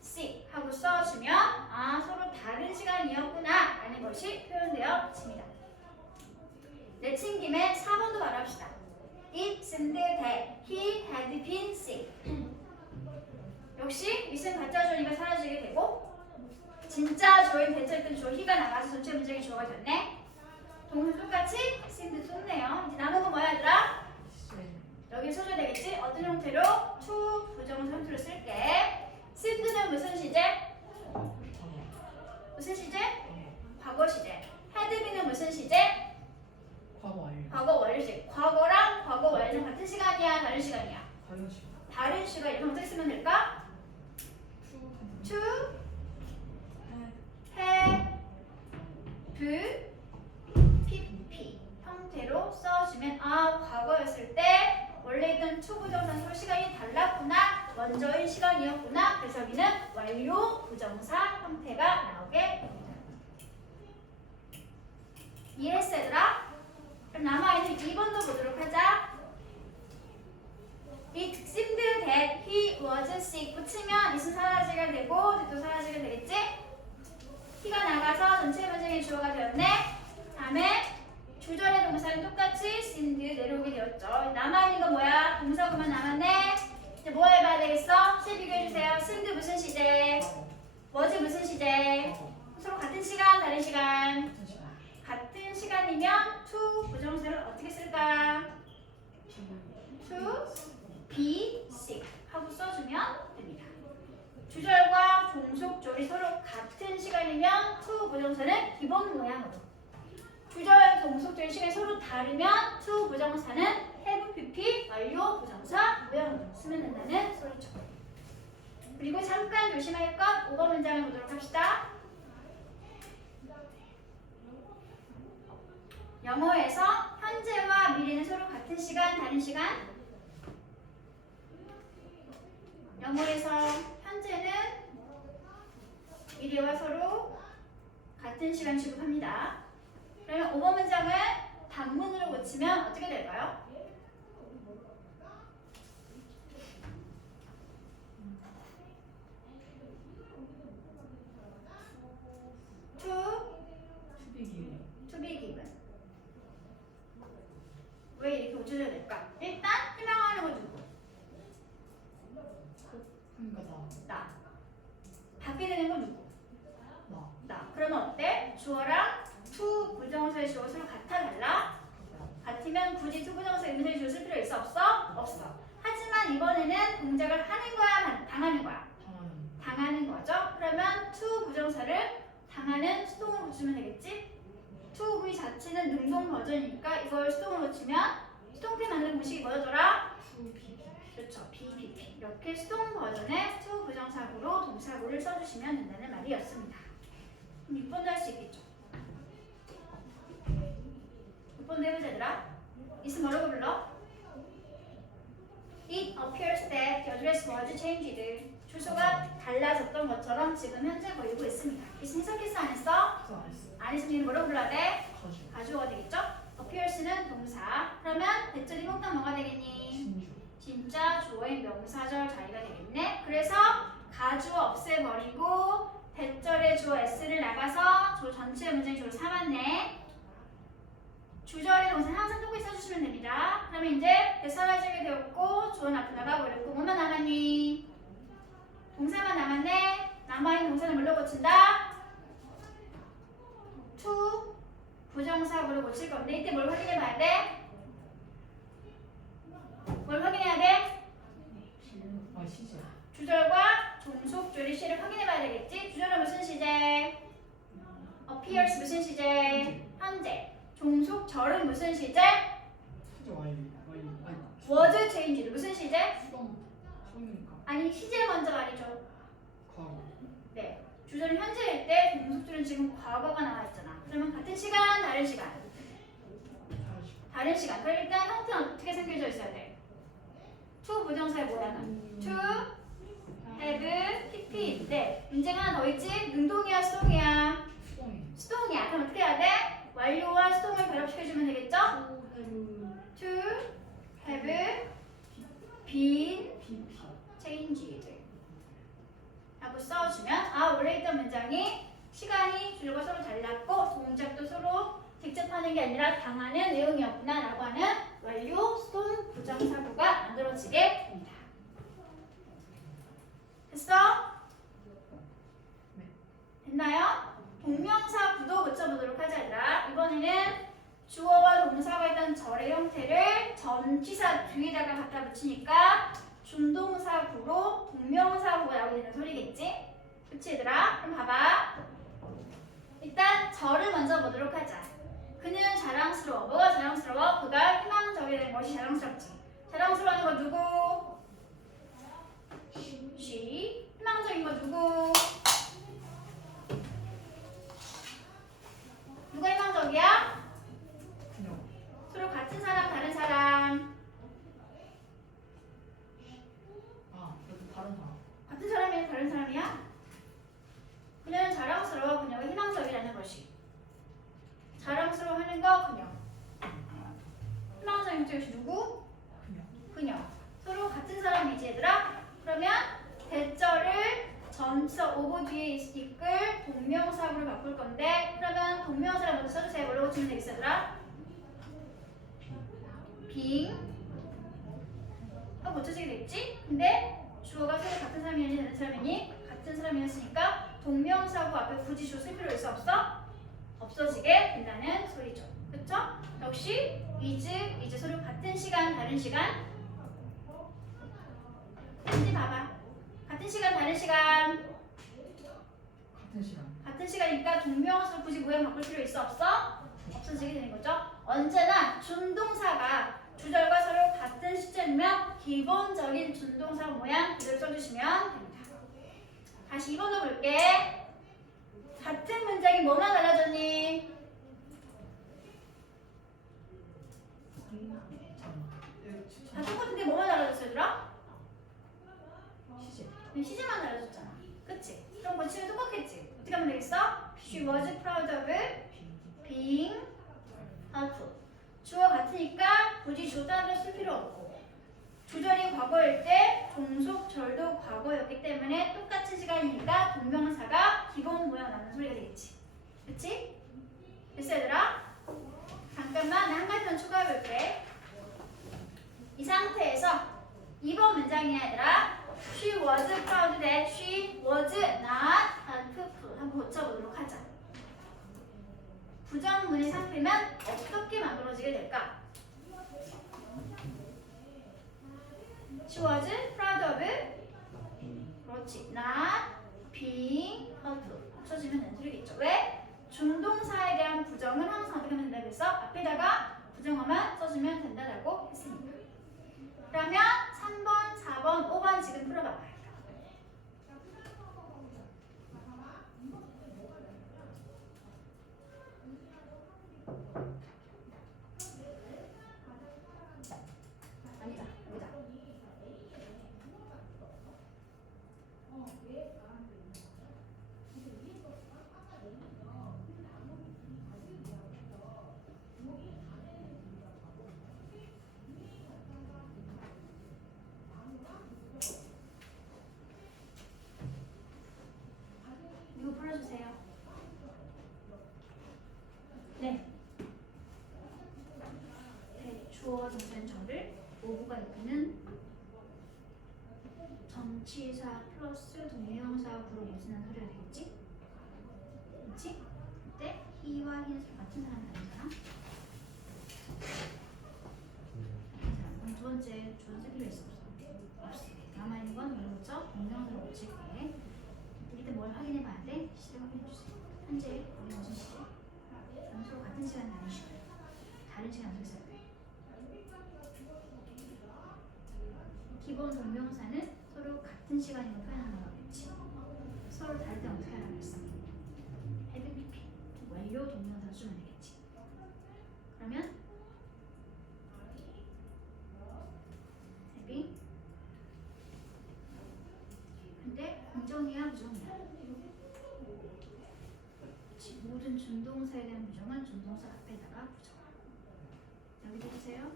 sick 하고 써주면 아 서로 다른 시간이었구나 라는 것이 표현되어 있습니다. 내친 김에 4번도 바로 합시다. It seemed that he had been sick. 역시 it은 가짜 주어니까 사라지게 되고 진짜 주어인 대절 있던 주어 he가 나가서 전체 문장이 주어가 됐네. 동사 똑같이 seemed 썼네요. 이제 남은 건 뭐야 얘들아? 여기 써줘야 되겠지? 어떤 형태로? to 부정사 형태로 쓸게. seemed는 무슨 시제? 무슨 시제? 과거 시제. had been은 무슨 시제? 과거 완료. 과거 완료 시제. 과거랑 과거 완료는 같은 시간이야? 다른 시간이야? 다른 시간. 다른 시간 이렇게 어떻게 쓰면 될까? to have pp 형태로 써주면 아 과거였을 때 원래 있던 to 부정사 서로 시간이 달랐구나 먼저인 시간이었구나 그래서 여기는 완료 부정사 형태가 나오게 됩니다. 이해했어 얘들아? 그럼 남아있는 2번도 보도록 하자. It seemed that he was sick 붙이면 it은 사라지게 되고 that도 사라지게 되겠지? he가 나가서 전체 문장의 주어가 되었네. 다음에 주절의 동사는 똑같이 seemed 내려오게 되었죠. 남아있는 건 뭐야? 동사구만 남았네. 이제 뭐 해봐야 되겠어? 시 비교해주세요. seemed 무슨 시제? was 무슨 시제? 서로 같은 시간, 다른 시간? 같은 시간. 같은 시간이면 to 부정사를 어떻게 쓸까? to be sick 하고 써주면 됩니다. 주절과 종속절이 서로 같은 시간이면 to 부정사는 기본 모양으로 주절, 종속절 시간이 서로 다르면 to 부정사는 have, pp, 완료 부정사 모양으로 쓰면 된다는 소리죠. 그리고 잠깐 조심할 것 5번 문장을 보도록 합시다. 영어에서 현재와 미래는 서로 같은 시간, 다른 시간? 영어에서 현재는 미래와 서로 같은 시간 취급합니다. 그러면 5번 문장을 단문으로 고치면 어떻게 될까요? 투비기. to be given. 왜 이렇게 고쳐줘야 될까? 일단 희망하는 거 누구? 그러니까 나. 받게 되는 건 누구? 나. 나. 그러면 어때? 주어랑 to 부정사의 주어 서로 같아 달라? 같으면 굳이 to 부정사 의문사의 주어 쓸 필요 있어 없어? 없어. 하지만 이번에는 동작을 하는 거야 당하는 거야? 당하는. 당하는 거죠. 그러면 to 부정사를 당하는 수동으로 붙이면 되겠지? to v 자체는 능동 버전이니까 이걸 수동으로 붙이면 수동태 만드는 공식이 뭐였더라? 그렇죠. BPP. 이렇게 수동 버전의 to 부정사구로 동사구를 써주시면 된다는 말이었습니다. 그럼 6번도 할 수 있겠죠? 6번도 해보자 얘들아. 있으면 뭐라고 불러? It appears that the address was changed. 주소가 달라졌던 것처럼 지금 현재 보이고 있습니다. 있으면 해석했어 안 했어? 그래서 안 했어. 안 했으면 뭐라고 불러야 돼? 가주. 가주어가 되겠죠? appears는 동사. 그러면 대절이 목당 뭐가 되겠니? 진주. 진짜 주어인 명사절 자리가 되겠네. 그래서 가주어 없애버리고 대절의 주어 s를 나가서 주 전체 문장의 주어를 삼았네. 주절의 동사는 항상 똑같이 써주시면 됩니다. 그러면 이제 대사라지게 되었고 주어는 앞으로 나가버렸고 뭐만 남았니? 동사만 남았네. 남아있는 동사는 뭘로 고친다? to 부정사구로 고칠 건데 이때 뭘 확인해 봐야 돼? 뭘 확인해야 돼? 아 시제. 주절과 종속조리 시를 확인해 봐야 되겠지? 주절은 무슨 시제? appears 무슨 시제? 현재. 종속절은 무슨 시제? 시제 와이 아니. was changed 무슨 시제? 수동이니까. 아니 시제 먼저 말이죠. 과거. 네. 주절은 현재일 때 종속절은 지금 과거가 나와 있잖아. 그러면 같은 시간, 다른 시간. 잘하시고. 다른 시간. 그럼 일단 형태는 어떻게 생겨져 있어야 돼? to 부정사의 모양은 to have pp인데 문제가 하나 더 있지? 능동이야 수동이야? 수동이. 수동이야. 그럼 어떻게 해야 돼? 완료와 수동을 결합시켜주면 되겠죠? to have been PP. changed 하고 써주면 아 원래 있던 문장이 시간이 줄과 서로 달랐고 동작도 서로 직접 하는 게 아니라 당하는 내용이었구나 라고 하는 완료 수동 부정사구가 만들어지게 됩니다. 됐어? 네. 됐나요? 동명사 구도 고쳐보도록 하자 얘들아. 이번에는 주어와 동사가 있던 절의 형태를 전치사 뒤에다가 갖다 붙이니까 준동사구로 동명사구가 나오게 되는 소리겠지? 그치 얘들아? 그럼 봐봐. 일단 절을 먼저 보도록 하자. 그는 자랑스러워. 뭐가 자랑스러워? 그가 희망적이 된 것이 자랑스럽지. 자랑스러워하는 거 누구? she. 희망적인 거 누구? 누가 희망적이야? 그냥. 서로 같은 사람, 다른 사람. 아 그래도 다른 사람. 같은 사람이야, 다른 사람이야? 그녀는 자랑스러워. 그녀가 희망적이라는 것이. 자랑스러워하는 거 그녀. 희망적인 것이 누구? 그냥. 그녀. 서로 같은 사람이지 얘들아? 그러면 대절을 전치사 오브 뒤에 이끌 동명사구로 바꿀 건데 그러면 동명사를 먼저 써주세요. 뭘로 고치면 되겠어 얘들아? being 하고 고쳐지게 됐지? 근데 주어가 서로 같은 사람이니 다른 사람이니? 같은 사람이었으니까 동명사구 앞에 굳이 주 쓸 필요 있어 없어? 없어지게 된다는 소리죠. 그쵸? 역시 is 서로 같은 시간 다른 시간 이제 봐봐. 같은 시간 다른 시간 같은 시간. 같은 시간이니까 동명사로 굳이 모양 바꿀 필요 있어 없어? 없어지게 되는 거죠. 언제나 준동사가 주절과 서로 같은 시점이면 기본적인 준동사 모양 그대로 써주시면 됩니다. 다시 2번도 볼게. 같은 문장이 뭐만 달라졌니? 같은 것인데 뭐만 달라졌어 얘들아? 시제. 시제만 달라졌잖아. 그치? 그럼 고치면 똑같겠지? 어떻게 하면 되겠어? She was proud of being helpful. 주어 같으니까 굳이 주어 따로 쓸 필요 없고 주절이 과거일 때 종속절도 과거였기 때문에 똑같은 시간이니까 동명사가 기본 모양 나는 소리가 되겠지. 그치? 됐어 얘들아? 잠깐만 나 한 가지만 추가해 볼게. 이 상태에서 2번 문장이야 얘들아. She was proud that she was not helpful. 한번 고쳐보도록 하자. 부정문의 상태면 어떻게 만들어지게 될까? She was proud of 그렇지. not being 합쳐지면 되는 소리겠죠. 왜? 준동사에 대한 부정은 항상 어떻게 하면 된다고 했어? 앞에다가 부정어만 써주면 된다라고 했으니까. 그러면 3번, 4번, 5번 지금 풀어봐봐요. 아니다, 여기다. 이거 풀어주세요. 네. 주어와 동사인 저를 오브가 있는 전치사 플러스 동명사 구로 모순한 소리가 되겠지? 그렇지? 그때 he와 h는 같은 사람이 아닌 사람? 그럼 두 번째 주어 필요 있어 없어? 없어. 남아있는 건 뭐죠? 동명사로 고칠게. 일단 뭘 확인해 봐야 돼? 시대 확인해 주세요. 현재 우리 무슨 시대? 서로 같은 시간 다른 시간. 다른 시간 어떻게 써야 돼? 기본 동명사는 서로 같은 시간이고 표현하는 거겠지. 서로 다를 때 어떻게 하라고 했어? have PP 완료 동명사 쓰면 되겠지. 그러면 having 근데 긍정이야 부정이야? 그치. 모든 준동사에 대한 부정은 준동사 앞에다가 부정. 여기도 보세요.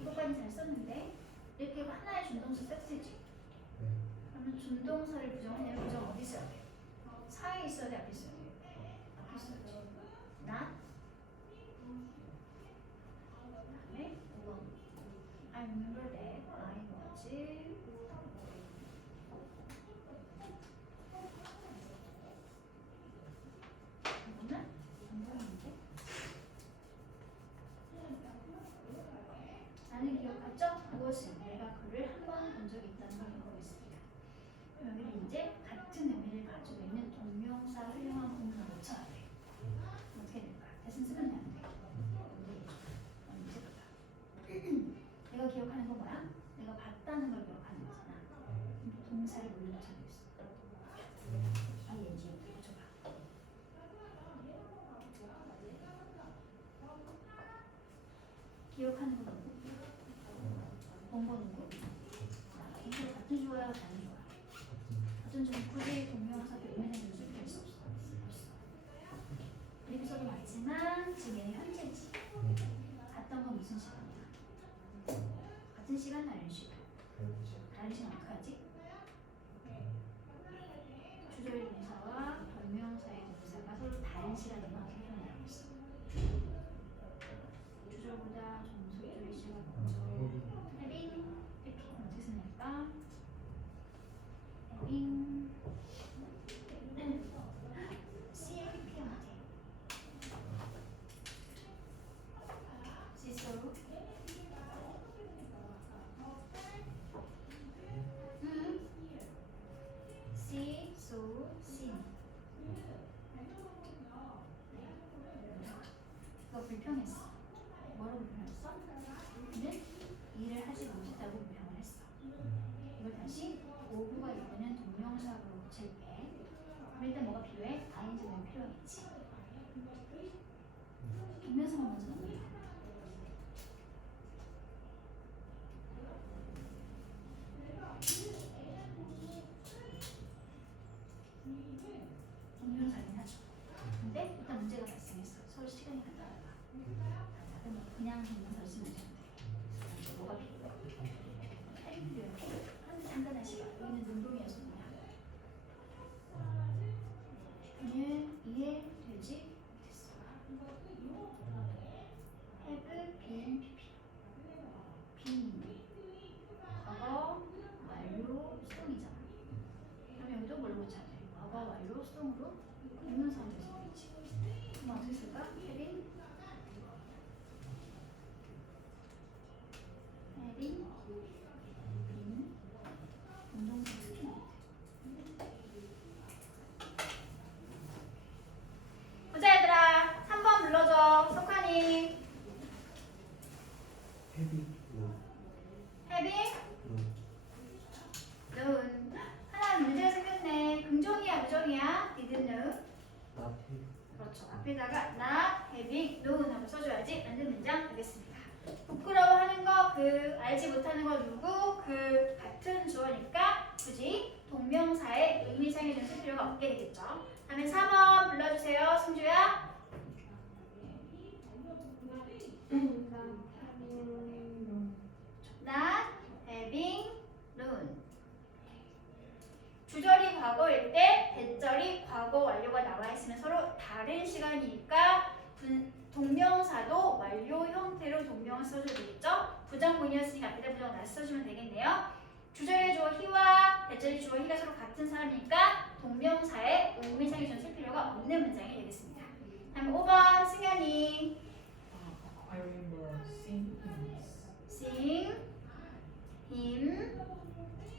이것까지 잘 썼는데 이렇게 하나의 준동사 세트지. 그러면 준동사를 부정하냐면 부정 어디 있어야 돼? 사이에 있어야 돼? 앞에 있어야 돼? 앞에 있어야지. not 그다음에 5번 I remember that I was 이거는 안보이는데 나는 기억하죠? 무엇을 내가 그를 한 번 본 적이 있다는 걸 알고 있습니다. 여기는 이제 같은 의미를 가지고 있는 동명사 훌륭한 공문을 놓쳐야 돼. 어떻게 될까? 대신 쓰면 안 돼. 이제 봐봐. 내가 기억하는 건 뭐야? 내가 봤다는 걸 기억하는 거잖아. 동사를 뭘로 놓쳐져 있어? ing 붙여봐. 기억하는 건 누구? 본거 누구? 이게 같은 주어야 다른 주어야? 같은 주어 굳이 동명사 의미는 쓸 필요 있어 없어? 없어. 이렇게 써도 맞지만 지금 얘는 현재지. 갔던 건 무슨 시간이야? 같은 시간 다른 시간. 다른 시간 어떻게 하지? 주절 동사와 동명사의 동사가 서로 다른 시간인 걸 어떻게 표현하고 있어? 주절보다 종속주의 시간 먼저. having 이렇게 어떻게 쓰니까 having CAPP 어때? 시소로 C, so, sin. 이거 불평했어. 뭐라고 불평했어? 그는 일을 하지 못했다고 불평을 했어. 이걸 다시 오브가 이끄는 동명사로 고칠게. 그럼 일단 뭐가 필요해? ing는 필요하겠지. 동명사만 먼저 넣는다. 동명사긴 하죠. 근데 일단 문제가 발생했어. 서로 시간이 같다가. 그럼 그냥 동명사를 쓰면 되는데 뭐가 필요해? 할인 필요해. 한 간단한 시간. 여기는 능동이어서 뭐냐? 이해되지 못했어. have been pp. been 과거 완료 수동이잖아. 그럼 여기도 뭘로 찾아? 과거 완료 수동으로 동명사로 될 수도 있지. 그럼 어떻게 쓸까? having been 알지 못하는 거 누구? 그 같은 주어니까 굳이 동명사의 의미상의 좀 쓸 필요가 없게 되겠죠. 다음에 4번 불러주세요. 승주야. Not having noon. 주절이 과거일 때 대절이 과거 완료가 나와 있으면 서로 다른 시간이니까 동명사도 완료 형태로 동명사 써줘도 되겠죠? 부정문이었으니까 앞에다 부정 다시 써주면 되겠네요. 주절의 주어 he와 대절의 주어 he가 서로 같은 사람이니까 동명사의 의미상의 좀 쓸 필요가 없는 문장이 되겠습니다. 다음 5번 승현이. I remember seeing him. sing him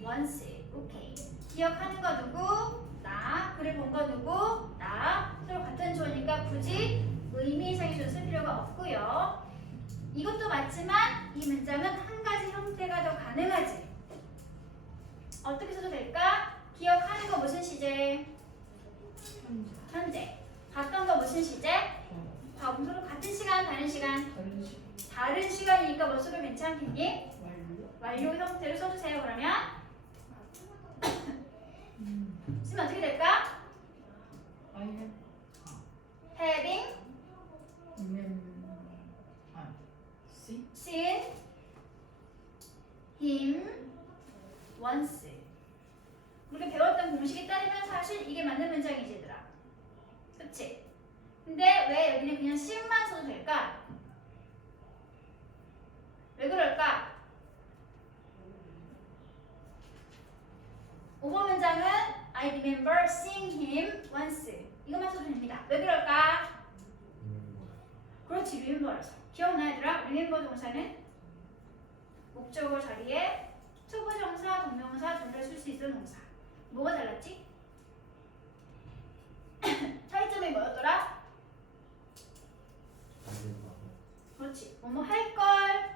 once. 오케이. 기억하는 거 누구? 나. 글을 본 거 누구? 나. 서로 같은 주어니까 굳이 의미상의 좀 쓸 필요가 없고요. 이것도 맞지만 이 문장은 한 가지 형태가 더 가능하지. 어떻게 써도 될까? 기억하는 거 무슨 시제? 현재. 봤던 거 무슨 시제? 다음 서로 같은 시간, 다른 시간? 다른 시간. 다른 시간이니까 뭐 써도 괜찮겠니? 완료. 완료 형태로 써주세요. 그러면 쓰면 어떻게 될까? I have Having seen him once. 우리가 배웠던 공식에 따르면 사실 이게 맞는 문장이지 얘들아. 그치? 근데 왜 여기는 그냥 see만 써도 될까? 왜 그럴까? 5번 문장은 I remember seeing him once. 이것만 써도 됩니다. 왜 그럴까? 그렇지, remember라서. 기억나 얘들아? remember 동사는 목적어 자리에 투부정사, 동명사, 둘다 쓸 수 있는 동사. 뭐가 달랐지? 차이점이 뭐였더라? 그렇지. 뭐뭐 할 걸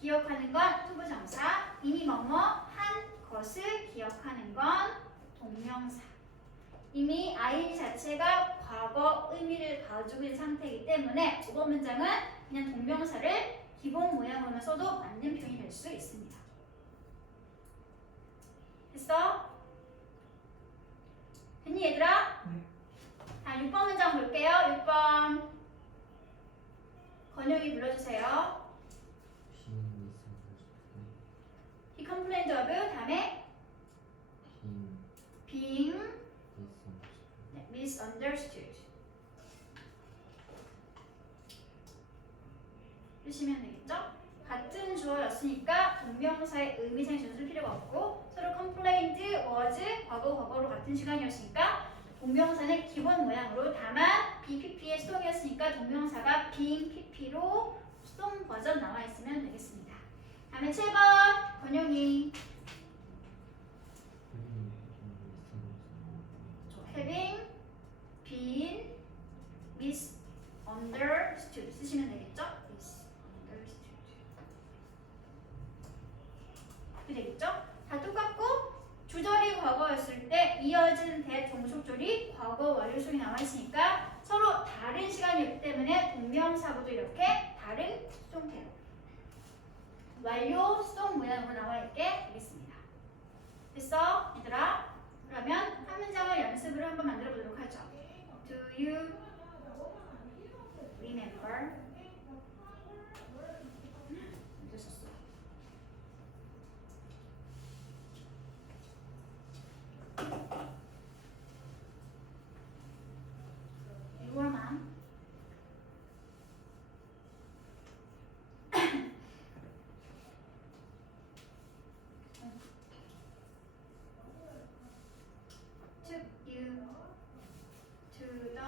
기억하는 건 투부정사, 이미 뭐뭐 한 것을 기억하는 건 동명사. 이미 ing 자체가 과거 의미를 가지고 있는 상태이기 때문에 5번 문장은 그냥 동명사를 기본 모양으로만 써도 맞는 표현이 될 수 있습니다. 됐어? 됐니 얘들아? 네. 자, 6번 문장 볼게요. 6번 건영이 불러주세요. He complained of 다음에 being misunderstood. 쓰시면 되겠죠? 같은 주어였으니까 동명사의 의미상의 전술 필요가 없고 서로 complained, was, 과거로 같은 시간이었으니까 동명사는 기본 모양으로 다만 BPP의 수동이었으니까 동명사가 being PP로 수동 버전 나와 있으면 되겠습니다. 다음에 7번 권영이 having been misunderstood 쓰시면 되겠죠? misunderstood 이렇게 되겠죠? 다 똑같고 주절이 과거였을 때 이어진 대종속절이 과거 완료속이 나와 있으니까 서로 다른 시간이기 때문에 동명사고도 이렇게 다른 수동태로 완료 수동 모양으로 나와 있게 되겠습니다. 됐어? 얘들아? 그러면 한 문장을 연습으로 한번 만들어 보도록 하죠. Do you remember? 어디 썼어? Your mom? took you to the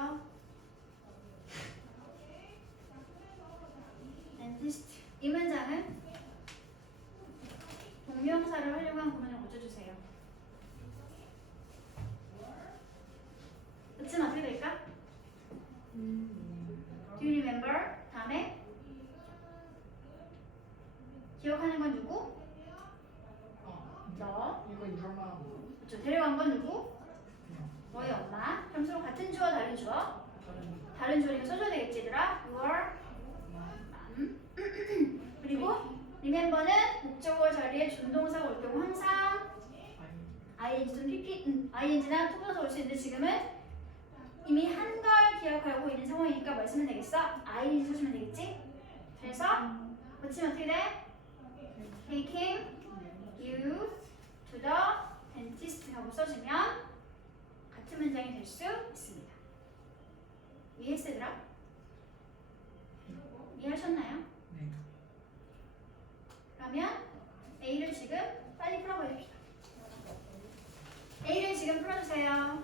dentist. 이 문장은 동명사를 활용한 구문을 고쳐주세요. 그치면 어떻게 될까? Do you remember? 다음에 기억하는 건 누구? 너. 이거 이거만 그렇죠. 데려간 건 누구? 그냥 너희 엄마. 그럼 서로 같은 주어 다른 주어? 다른 다른 주어니까 써줘야 되겠지 얘들아. Your mom. 그리고 리멤버는 목적어 자리에 준동사가 올 경우 항상 ing 또는 ing나 투부정사 올 수 있는데 지금은 이미 한 걸 기억하고 있는 상황이니까 뭐 쓰면 되겠어? ing 써주면 되겠지? 그래서 고치면 어떻게 돼? Taking you to the dentist 하고 써주면 같은 문장이 될 수 있습니다. 이해했어 얘들아? 이해하셨나요? 네. 그러면 A를 지금 빨리 풀어보십시오. A를 지금 풀어주세요.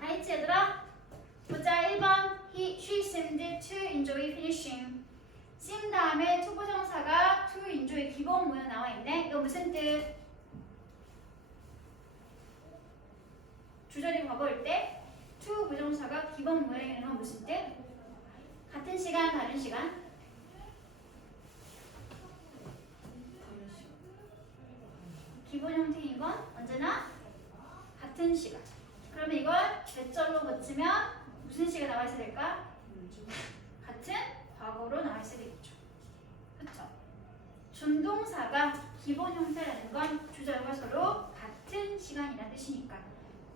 다 했지 얘들아? 보자 1번 she seemed to enjoy finishing. seem 다음에 to 부정사가 to enjoy 기본 모양 나와 있네. 이거 무슨 뜻? 주절이 과거일 때 to 부정사가 기본 모양이라는 건 무슨 뜻? 같은 시간 다른 시간? 기본 형태인 건 언제나 같은 시간. 그러면 이걸 대절로 고치면 무슨 시가 나와 있어야 될까? 같은 과거로 나와 있어야 되겠죠. 그렇죠? 준동사가 기본 형태라는 건 주절과 서로 같은 시간이라는 뜻이니까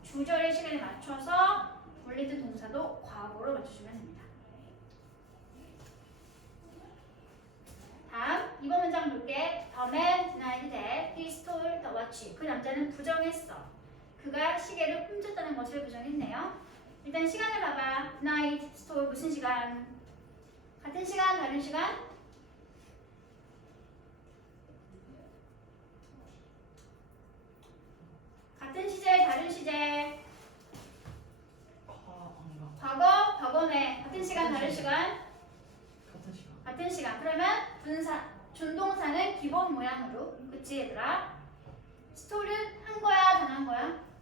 주절의 시간에 맞춰서 원리된 동사도 과거로 맞춰주면 됩니다. 다음 2번 문장 볼게. The man denied that he stole the watch. 그 남자는 부정했어. 그가 시계를 훔쳤다는 것을 부정했네요. 일단 시간을 봐봐. Night, stole 무슨 시간? 같은 시간, 다른 시간? 같은 시제, 다른 시제? 과거, 과거네. 같은 시간, 다른 시간? 같은 시간. 같은 시간. 그러면 준동사는 기본 모양으로. 그치 얘들아? stole은 한 거야, 당한 거야?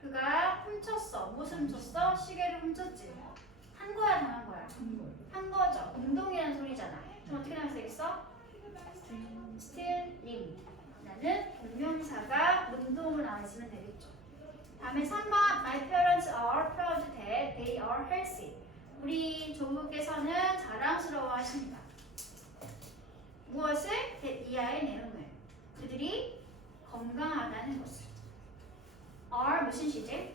그가 훔쳤어. 무엇을 훔쳤어? 시계를 훔쳤지. 한 거야, 당한 거야? 한 거죠. 운동이라는 소리잖아. 그럼 어떻게 나와야 되겠어? stealing 라는 동명사가 운동으로 나와 있으면 되겠죠. 다음에 3번 My parents are proud that they are healthy. 우리 조부께서는 자랑스러워 하십니다. 무엇을? that 이하의 내용을. 그들이 건강하다는 것을. are 무슨 시제?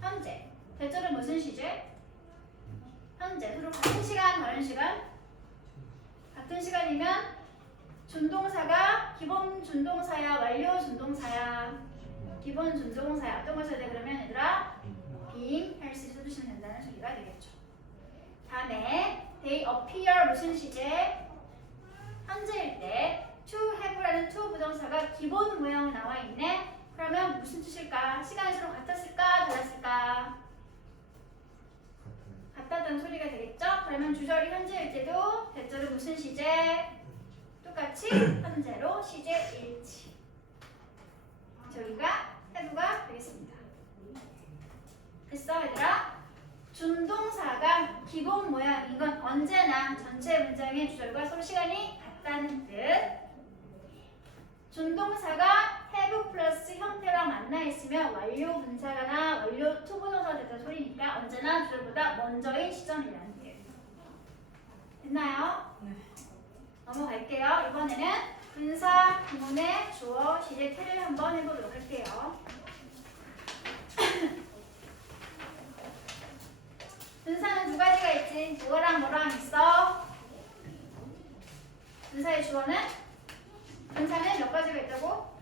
현재. 대절은 무슨 시제? 현재. 서로 같은 시간, 다른 시간? 같은 시간이면 준동사가 기본 준동사야, 완료 준동사야? 기본 준동사야. 어떤 걸 써야 돼? 그러면 얘들아 being healthy 써주시면 된다는 소리가 되겠죠. 다음에 they appear 무슨 시제? 현재일 때 to have라는 to 부정사가 기본 모양으로 나와 있네. 그러면 무슨 뜻일까? 시간이 서로 같았을까? 달랐을까? 같았다는 소리가 되겠죠? 그러면 주절이 현재일 때도 대절은 무슨 시제? 똑같이 현재로 시제 일치. 저기가 have가 되겠습니다. 됐어 얘들아? 준동사가 기본 모양인 건 언제나 전체 문장의 주절과 서로 시간이 같다는 뜻. 준동사가 have 플러스 형태랑 만나 있으면 완료 분사가나 완료 투부정사가 됐다는 소리니까 언제나 주절보다 먼저인 시점이라는 뜻. 됐나요? 네. 넘어갈게요. 이번에는 분사 구문의 주어 시제 태를 한번 해보도록 할게요. 분사는 두 가지가 있지. 뭐랑 뭐랑 있어? 분사의 주어는? 분사는 몇 가지가 있다고?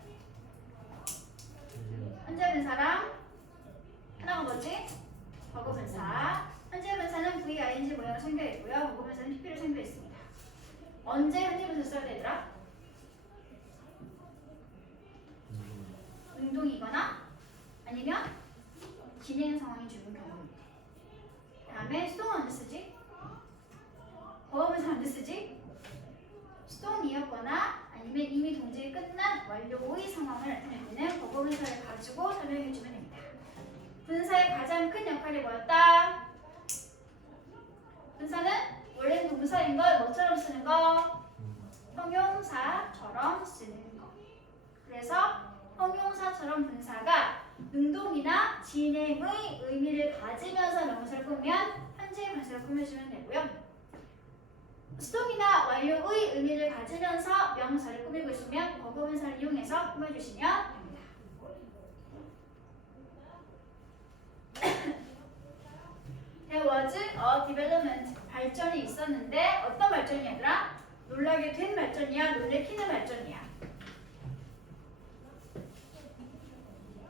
현재 분사랑 하나가 뭐지? 과거 분사. 현재 분사는 VING 모양으로 생겨 있고요. 과거 분사는 PP로 생겨 있습니다. 언제 현재 분사 써야 되더라? 능동이거나 아니면 진행 상황이 주는 경우입니다. 다음에 수동은 언제 쓰지? 과거 분사 언제 쓰지? 수동이었거나 아니면 이미 동작이 끝난 완료의 상황을 나타내는 과거 분사를 가지고 설명해 주면 됩니다. 분사의 가장 큰 역할이 뭐였다? 분사는 원래는 동사인 걸 뭐처럼 쓰는 거? 형용사처럼 쓰는 거. 그래서 형용사처럼 분사가 능동이나 진행의 의미를 가지면서 명사를 꾸미면 현재 분사를 꾸며주면 되고요. 수동이나 완료의 의미를 가지면서 명사를 꾸미고 있으면 과거 분사를 이용해서 꾸며주시면 됩니다. There was a development. 발전이 있었는데 어떤 발전이 얘들아? 놀라게 된 발전이야? 놀래키는 발전이야?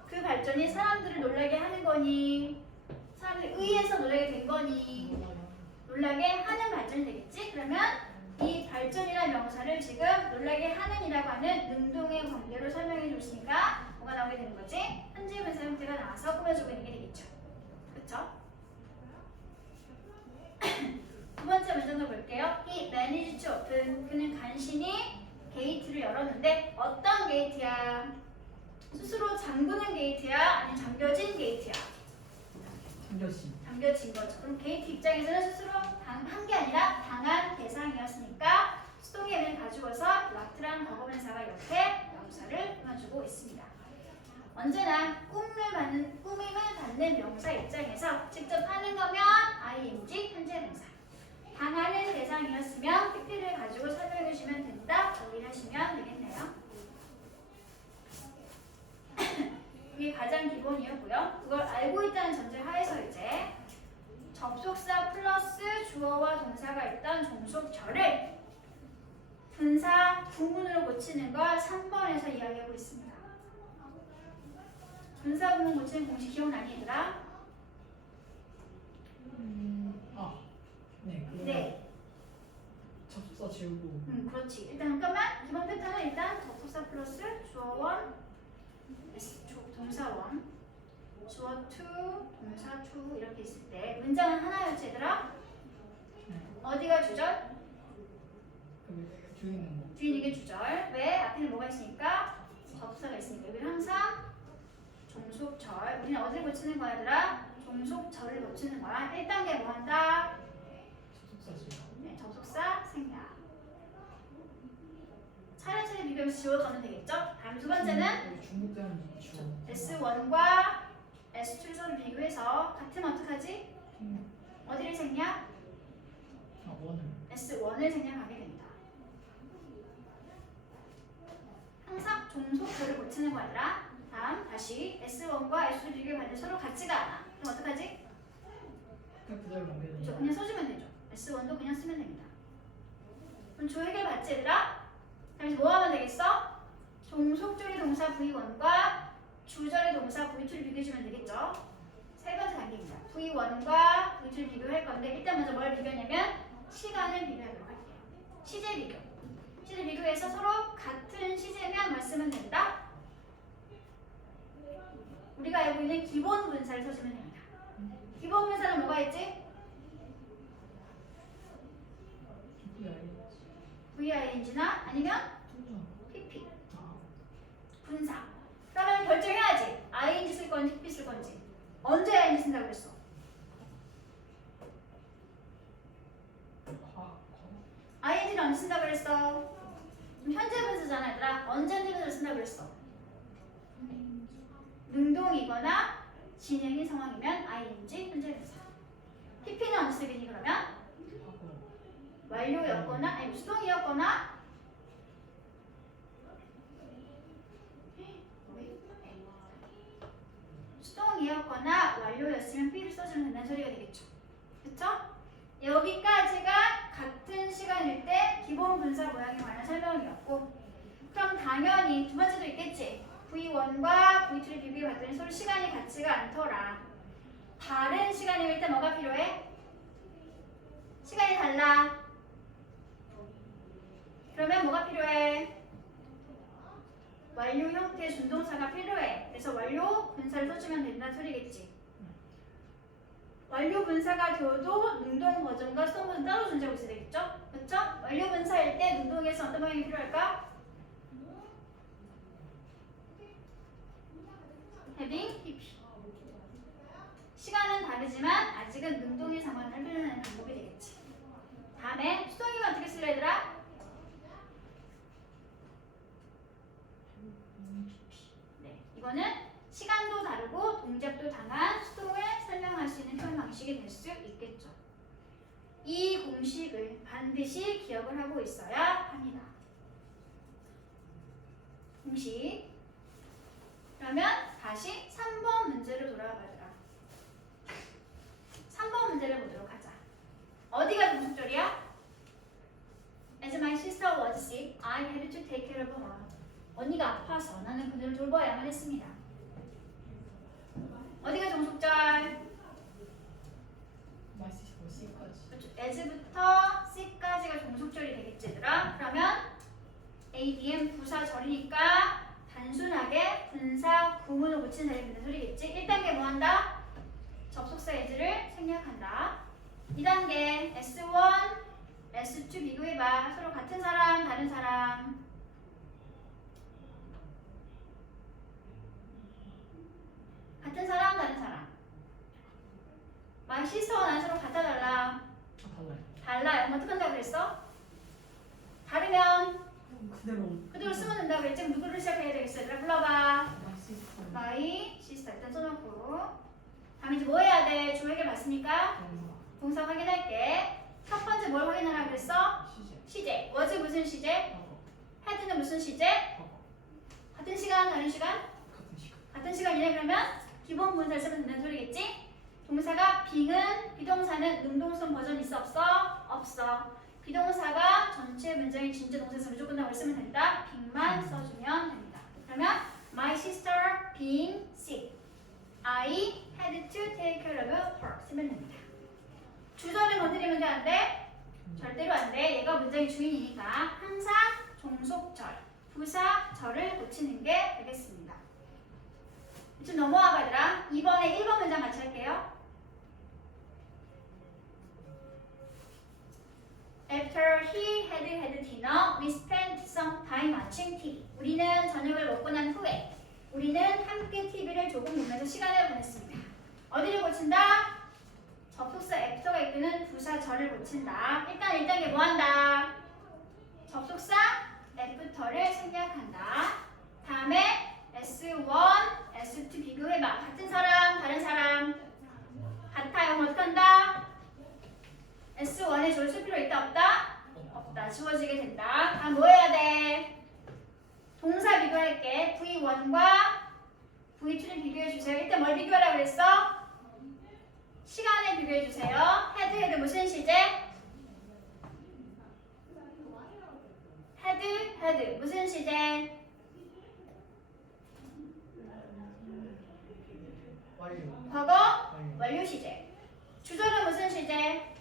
그 발전이 사람들을 놀라게 하는 거니? 사람들에 의해서 놀라게 된 거니? 놀라게 하는 발전이 되겠지? 그러면 이 발전이라는 명사를 지금 놀라게 하는이라고 하는 능동의 관계로 설명해 줬으니까 뭐가 나오게 되는 거지? 현재 분사 형태가 나와서 꾸며주고 있는 게 되겠죠. 그쵸? 두 번째 문장도 볼게요. He managed to open. 그는 간신히 게이트를 열었는데 어떤 게이트야? 스스로 잠그는 게이트야? 아니면 잠겨진 게이트야? 잠겨진 거죠. 그럼 게이트 입장에서는 스스로 한 게 아니라 당한 대상이었으니까 수동의 의미를 가지고서 락트란 과거분사가 옆에 명사를 꾸며주고 있습니다. 언제나 꾸밈을 받는 명사 입장에서 직접 하는 거면 ing 현재 분사. 당하는 대상이었으면 PP를 가지고 설명해 주시면 된다. 정리하시면 되겠네요. 이게 가장 기본이었고요. 그걸 알고 있다는 전제 하에서 이제 접속사 플러스 주어와 동사가 있던 종속절을 분사 구문으로 고치는 걸 3번에서 이야기하고 있습니다. 분사 구문 고치는 공식 기억나니 얘들아? 네. 접속사 지우고. 그렇지. 일단 잠깐만. 이번 패턴은 일단 접속사 플러스 주어원, 동사원, 주어 to, 동사 to 이렇게 있을 때 문장은 하나였지 얘들아? 어디가 주절? 뒤에 있는 거. 뒤에 있는 게 주절. 왜? 앞에는 뭐가 있으니까? 접속사가 있으니까. 여기는 항상 종속절. 우리는 어디를 고치는 거야 얘들아? 종속절을 고치는 거야. 1단계 뭐 한다? 접속사 지우고. 네, 접속사 생략. 차례차례 비교하면서 지워가면 되겠죠? 다음 두 번째는 중국대는 주어. S1과 S2를 서로 비교해서 같으면 어떡하지? 어디를 생략? 원을. S1을 생략하게 됩니다. 항상 종속절을 고치는 거 아니라 다음 다시 S1과 S2를 비교해봤는데 서로 같지가 않아. 그럼 어떡하지? 그대로 넘겨야 그렇죠. 돼. 그냥 써주면 되죠. S1도 그냥 쓰면 됩니다. 그럼 조 해결 받지 얘들아? 그럼 뭐 하면 되겠어? 종속절의 동사 V1과 주절의 동사 V2를 비교해주면 되겠죠? 세 번째 단계입니다. V1과 V2를 비교할 건데 일단 먼저 뭘 비교하냐면 시간을 비교하도록 할게요. 시제 비교. 시제 비교해서 서로 같은 시제면 뭘 쓰면 된다? 우리가 알고 있는 기본 분사를 써주면 됩니다. 기본 분사는 뭐가 있지? VING나 아니면 PP. 분사. 그러면 결정해야지. ING 쓸 건지 PP 쓸 건지. 언제 ING 쓴다고 그랬어? ING는 언제 쓴다고 그랬어? 현재 분사잖아 얘들아. 언제 현재 분사를 쓴다고 그랬어? 능동이거나 진행인 상황이면 ING 현재 분사. PP는 언제 쓰겠니 그러면? 완료였거나 아니 수동이었거나 수동이었거나 완료였으면 B를 써주면 된다는 소리가 되겠죠. 그쵸? 여기까지가 같은 시간일 때 기본 분사 모양에 관한 설명이었고, 그럼 당연히 두 번째도 있겠지. V1과 V2를 비교해 봤더니 서로 시간이 같지가 않더라. 다른 시간일 때 뭐가 필요해? 시간이 달라. 그러면 뭐가 필요해? 완료 형태의 준동사가 필요해. 그래서 완료 분사를 써주면 된다는 소리겠지. 완료 분사가 되어도 능동 버전과 수동 버전 따로 존재하고 있어야 되겠죠? 그렇죠? 완료 분사일 때 능동에서 어떤 방향이 필요할까? having pp. 시간은 다르지만 아직은 능동의 상황을 표현하는 방법이 되겠지. 다음에 수동이면 어떻게 쓸래 얘들아? 네, 이거는 시간도 다르고 동작도 다양한 수동을 설명할 수 있는 표현 방식이 될 수 있겠죠. 이 공식을 반드시 기억을 하고 있어야 합니다. 공식. 그러면 다시 3번 문제로 돌아가 보더라. 3번 문제를 보도록 하자. 어디가 종속절이야? As my sister was sick, I had to take care of her. 언니가 아파서 나는 그녀를 돌봐야만 했습니다. 어디가 종속절? 맛이 C까지. 그렇죠. as부터 c까지가 종속절이 되겠지 얘들아. 그러면 adm 부사절이니까 단순하게 분사 구문을 고치는 자리에 있는 소리겠지. 1단계 뭐 한다? 접속사 as를 생략한다. 2단계 s1, s2 비교해봐. 서로 같은 사람, 다른 사람. 같은 사람, 다른 사람. My sister와 난 서로 같아 달라? 달라요. 달라요. 어떻게 한다고 그랬어? 다르면 그대로. 그대로 쓰면 된다고 그랬지? 그럼 누구를 시작해야 되겠어? 얘들아 불러봐. 맛있어. My sister 일단 써놓고. 다음 이제 뭐 해야 돼? 주어에게 봤으니까 동사 확인할게. 첫 번째 뭘 확인하라 그랬어? 시제. 시제. was 무슨 시제? 과거. had는 무슨 시제? 과거. 같은 시간, 다른 시간? 같은 시간. 같은 시간이네. 그러면 기본 분사를 쓰면 된다는 소리겠지? 동사가 being은 비동사는 능동성 버전 있어 없어? 없어. 비동사가 전체 문장의 진짜 동사에서 무조건 나올 쓰면 된다. being만 써주면 됩니다. 그러면 my sister being sick, I had to take care of her 쓰면 됩니다. 주절은 건드리면 안 돼? 절대로 안 돼. 얘가 문장의 주인이니까 항상 종속절, 부사절을 고치는 게 되겠습니다. 좀 넘어와 봐라. 이번에 1번 문장 같이 할게요. After he had dinner, we spent some time watching TV. 우리는 저녁을 먹고 난 후에 우리는 함께 TV를 조금 보면서 시간을 보냈습니다. 어디를 고친다? 접속사 after가 이끄는 부사절을 고친다. 일단 1단계 뭐 한다? 접속사 after를 생략한다. 다음에 S1, S2 비교해봐. 같은 사람, 다른 사람. 같아요. 어떻게 한다? S1에 줄 쓸 필요 있다, 없다? 없다. 지워지게 된다. 다음 뭐 해야 돼? 동사 비교할게. V1과 V2를 비교해주세요. 일단 뭘 비교하라고 그랬어? 시간을 비교해주세요. 헤드 무슨 시제? 헤드 무슨 시제? 완료. 과거 완료 시제. 주절은 무슨 시제?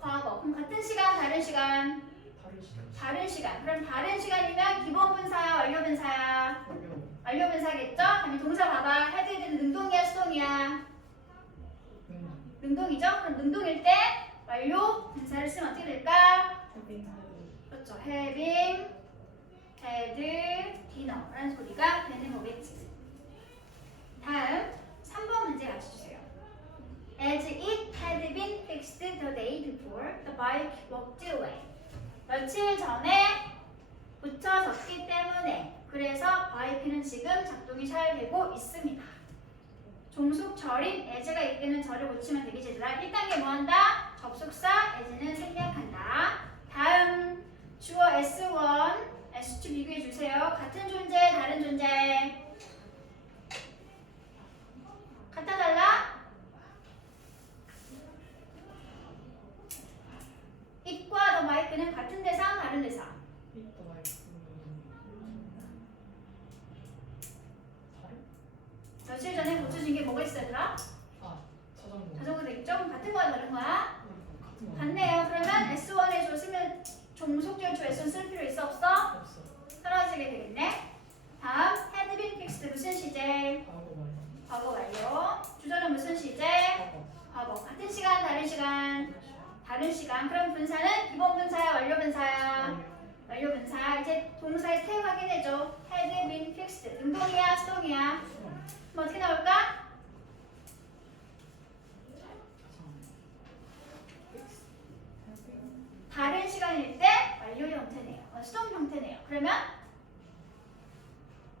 과거. 그럼 같은 시간, 다른 시간? 다른 시간. 다른 시간. 그럼 다른 시간이면 기본 분사야, 완료 분사야? 완료. 완료 분사겠죠? 그럼 이 동사 봐봐. 헤드는 능동이야, 수동이야? 능동이죠? 그럼 능동일 때 완료 분사를 쓰면 어떻게 될까? 그렇죠. having had dinner 라는 소리가 되는 거겠지. 다음 3번 문제 맞춰주세요. As it had been fixed the day before, the bike walked away. 며칠 전에 붙여졌기 때문에 그래서 바이크는 지금 작동이 잘 되고 있습니다. 종속절인 as가 이끄는 절을 고치면 되겠지 얘들아. 1단계 뭐 한다? 접속사 as는 생략한다. 다음 주어 S1, S2 비교해 주세요. 같은 존재, 다른 존재. 같아 달라? it과 the mike는 같은 대상, 다른 대상. 이또 마이크. 다른? 며칠 전에 고쳐진 게 뭐가 있어 얘들아? 아 자전거. 자전거 되겠죠? 그럼 같은 거야, 다른 거야? 같은 거. 같네요. 그러면 S1에 줬으면 종속절 주 S1 쓸 필요 있어 없어? 없어. 사라지게 되겠네. 다음 had been fixed 무슨 시제? 과거 완료. 과거 완료. 주절은 무슨 시제? 과거. 과거. 같은 시간, 다른 시간? 다른 시간. 그럼 분사는 기본 분사야, 완료 분사야? 완료 분사. 이제 동사의 태 확인해줘. had been fixed. 능동이야, 수동이야? 그럼 어떻게 나올까? 다른 시간일 때 완료 형태네요. 수동 형태네요. 그러면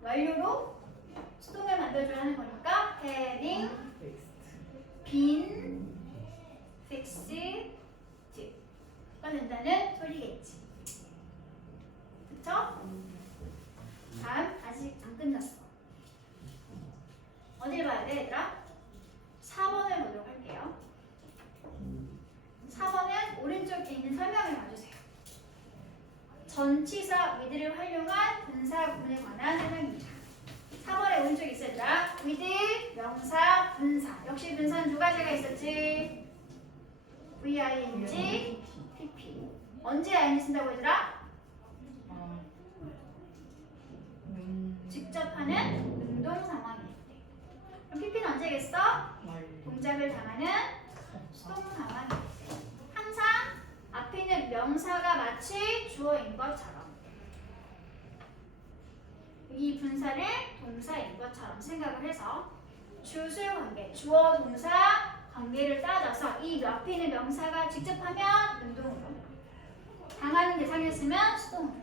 완료로 수동을 만들어줘야 하는 거니까 having been fixed 가 된다는 소리겠지. 그쵸? 다음 아직 안 끝났어. 어딜 봐야 돼 얘들아? 4번을 보도록 할게요. 4번은 오른쪽에 있는 설명을 봐주세요. 전치사 with를 활용한 분사 구문에 관한 설명입니다. 4번에 오른쪽에 있었더라. with, 명사, 분사. 역시 분사는 두 가지가 있었지. VING, PP. 언제 ING 쓴다고 얘들아? 직접 하는 능동 상황일 때. 그럼 PP는 언제겠어? 동작을 당하는 수동 상황일 때. 항상 앞에 있는 명사가 마치 주어인 것처럼 이 분사를 동사인 것처럼 생각을 해서 주술 관계, 주어 동사 관계를 따져서 이 앞에 있는 명사가 직접 하면 능동으로, 당하는 대상이었으면 수동으로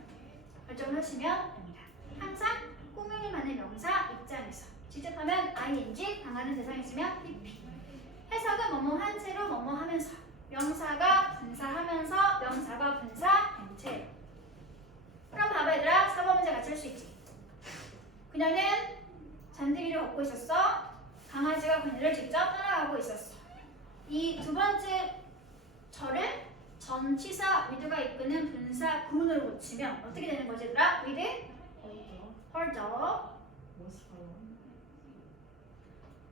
결정을 하시면 됩니다. 항상 꾸미기 많은 명사 입장에서 직접 하면 ing, 당하는 대상이었으면 pp. 해석은 뭐뭐 한 채로 뭐뭐 하면서, 명사가 분사하면서 명사가 분사된 채로. 그럼 봐봐 얘들아, 4번 문제 같이 할 수 있지. 그녀는 잔디위를 걷고 있었어. 강아지가 그녀를 직접 따라가고 있었어. 이 두 번째 절을 전치사 with가 이끄는 분사 구문으로 고치면 어떻게 되는 거지 얘들아? with, heard.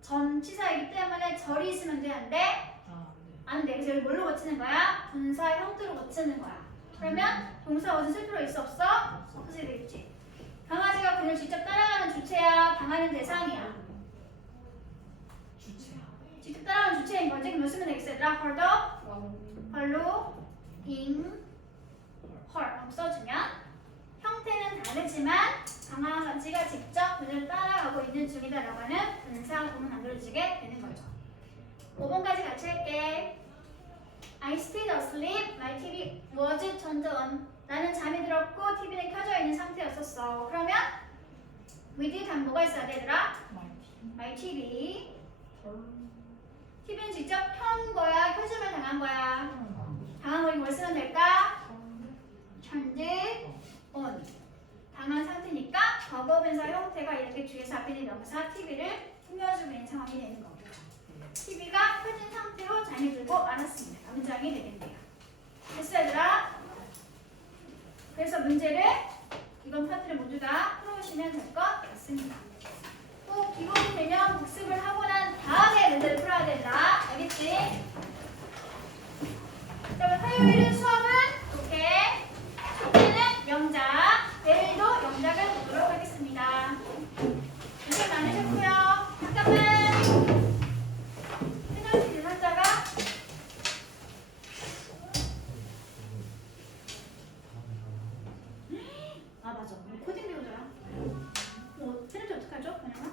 전치사이기 때문에 절이 있으면 돼, 안 돼? 안 돼. 그래서 여기 뭘로 고치는 거야? 분사 형태로 고치는 거야. 그러면 동사 어디 쓸 필요 있어 없어? 없어지게 되겠지. 강아지가 그녀를 직접 따라가는 주체야, 당하는 대상이야. 직접 따라가는 주체인 거지. 그럼 뭐 쓰면 되겠어 얘들아? heard, 헐로, in, 헐 써주면 형태는 다르지만 강아지가 직접 그녀를 따라가고 있는 중이다라고 하는 분사 구문 만들어지게 되는 거죠. 5번까지 같이 할게. I stayed asleep. My TV was turned on. 나는 잠이 들었고 TV는 켜져 있는 상태였었어. 그러면 with 다음 뭐가 있어야 돼 얘들아? My TV. TV는 직접 켠 거야? 켜짐을 당한 거야? 당한 거니 뭘 쓰면 될까? turned on. 당한 상태니까 과거분사 형태가 이렇게 뒤에서 앞에 있는 명사 TV를 꾸며주고 있는 상황이 되는 거고, TV가 켜진 상태로 잠이 들고 알았습니다. 문장이 되겠네요. 됐어 얘들아? 그래서 문제를 이번 파트를 모두 다 풀어오시면 될 것 같습니다. 꼭 기본 개념 복습을 하고 난 다음에 문제를 풀어야 된다. 알겠지? 그러면 화요일은 수업은 이렇게, 숙제는 영작, 내일도 영작을 보도록 하겠습니다. 고생 많으셨고요. 잠깐만 해놓으신 상자가 아 맞아, 우리 코딩 배우잖아. 뭐 페널티 어떡하죠? 그냥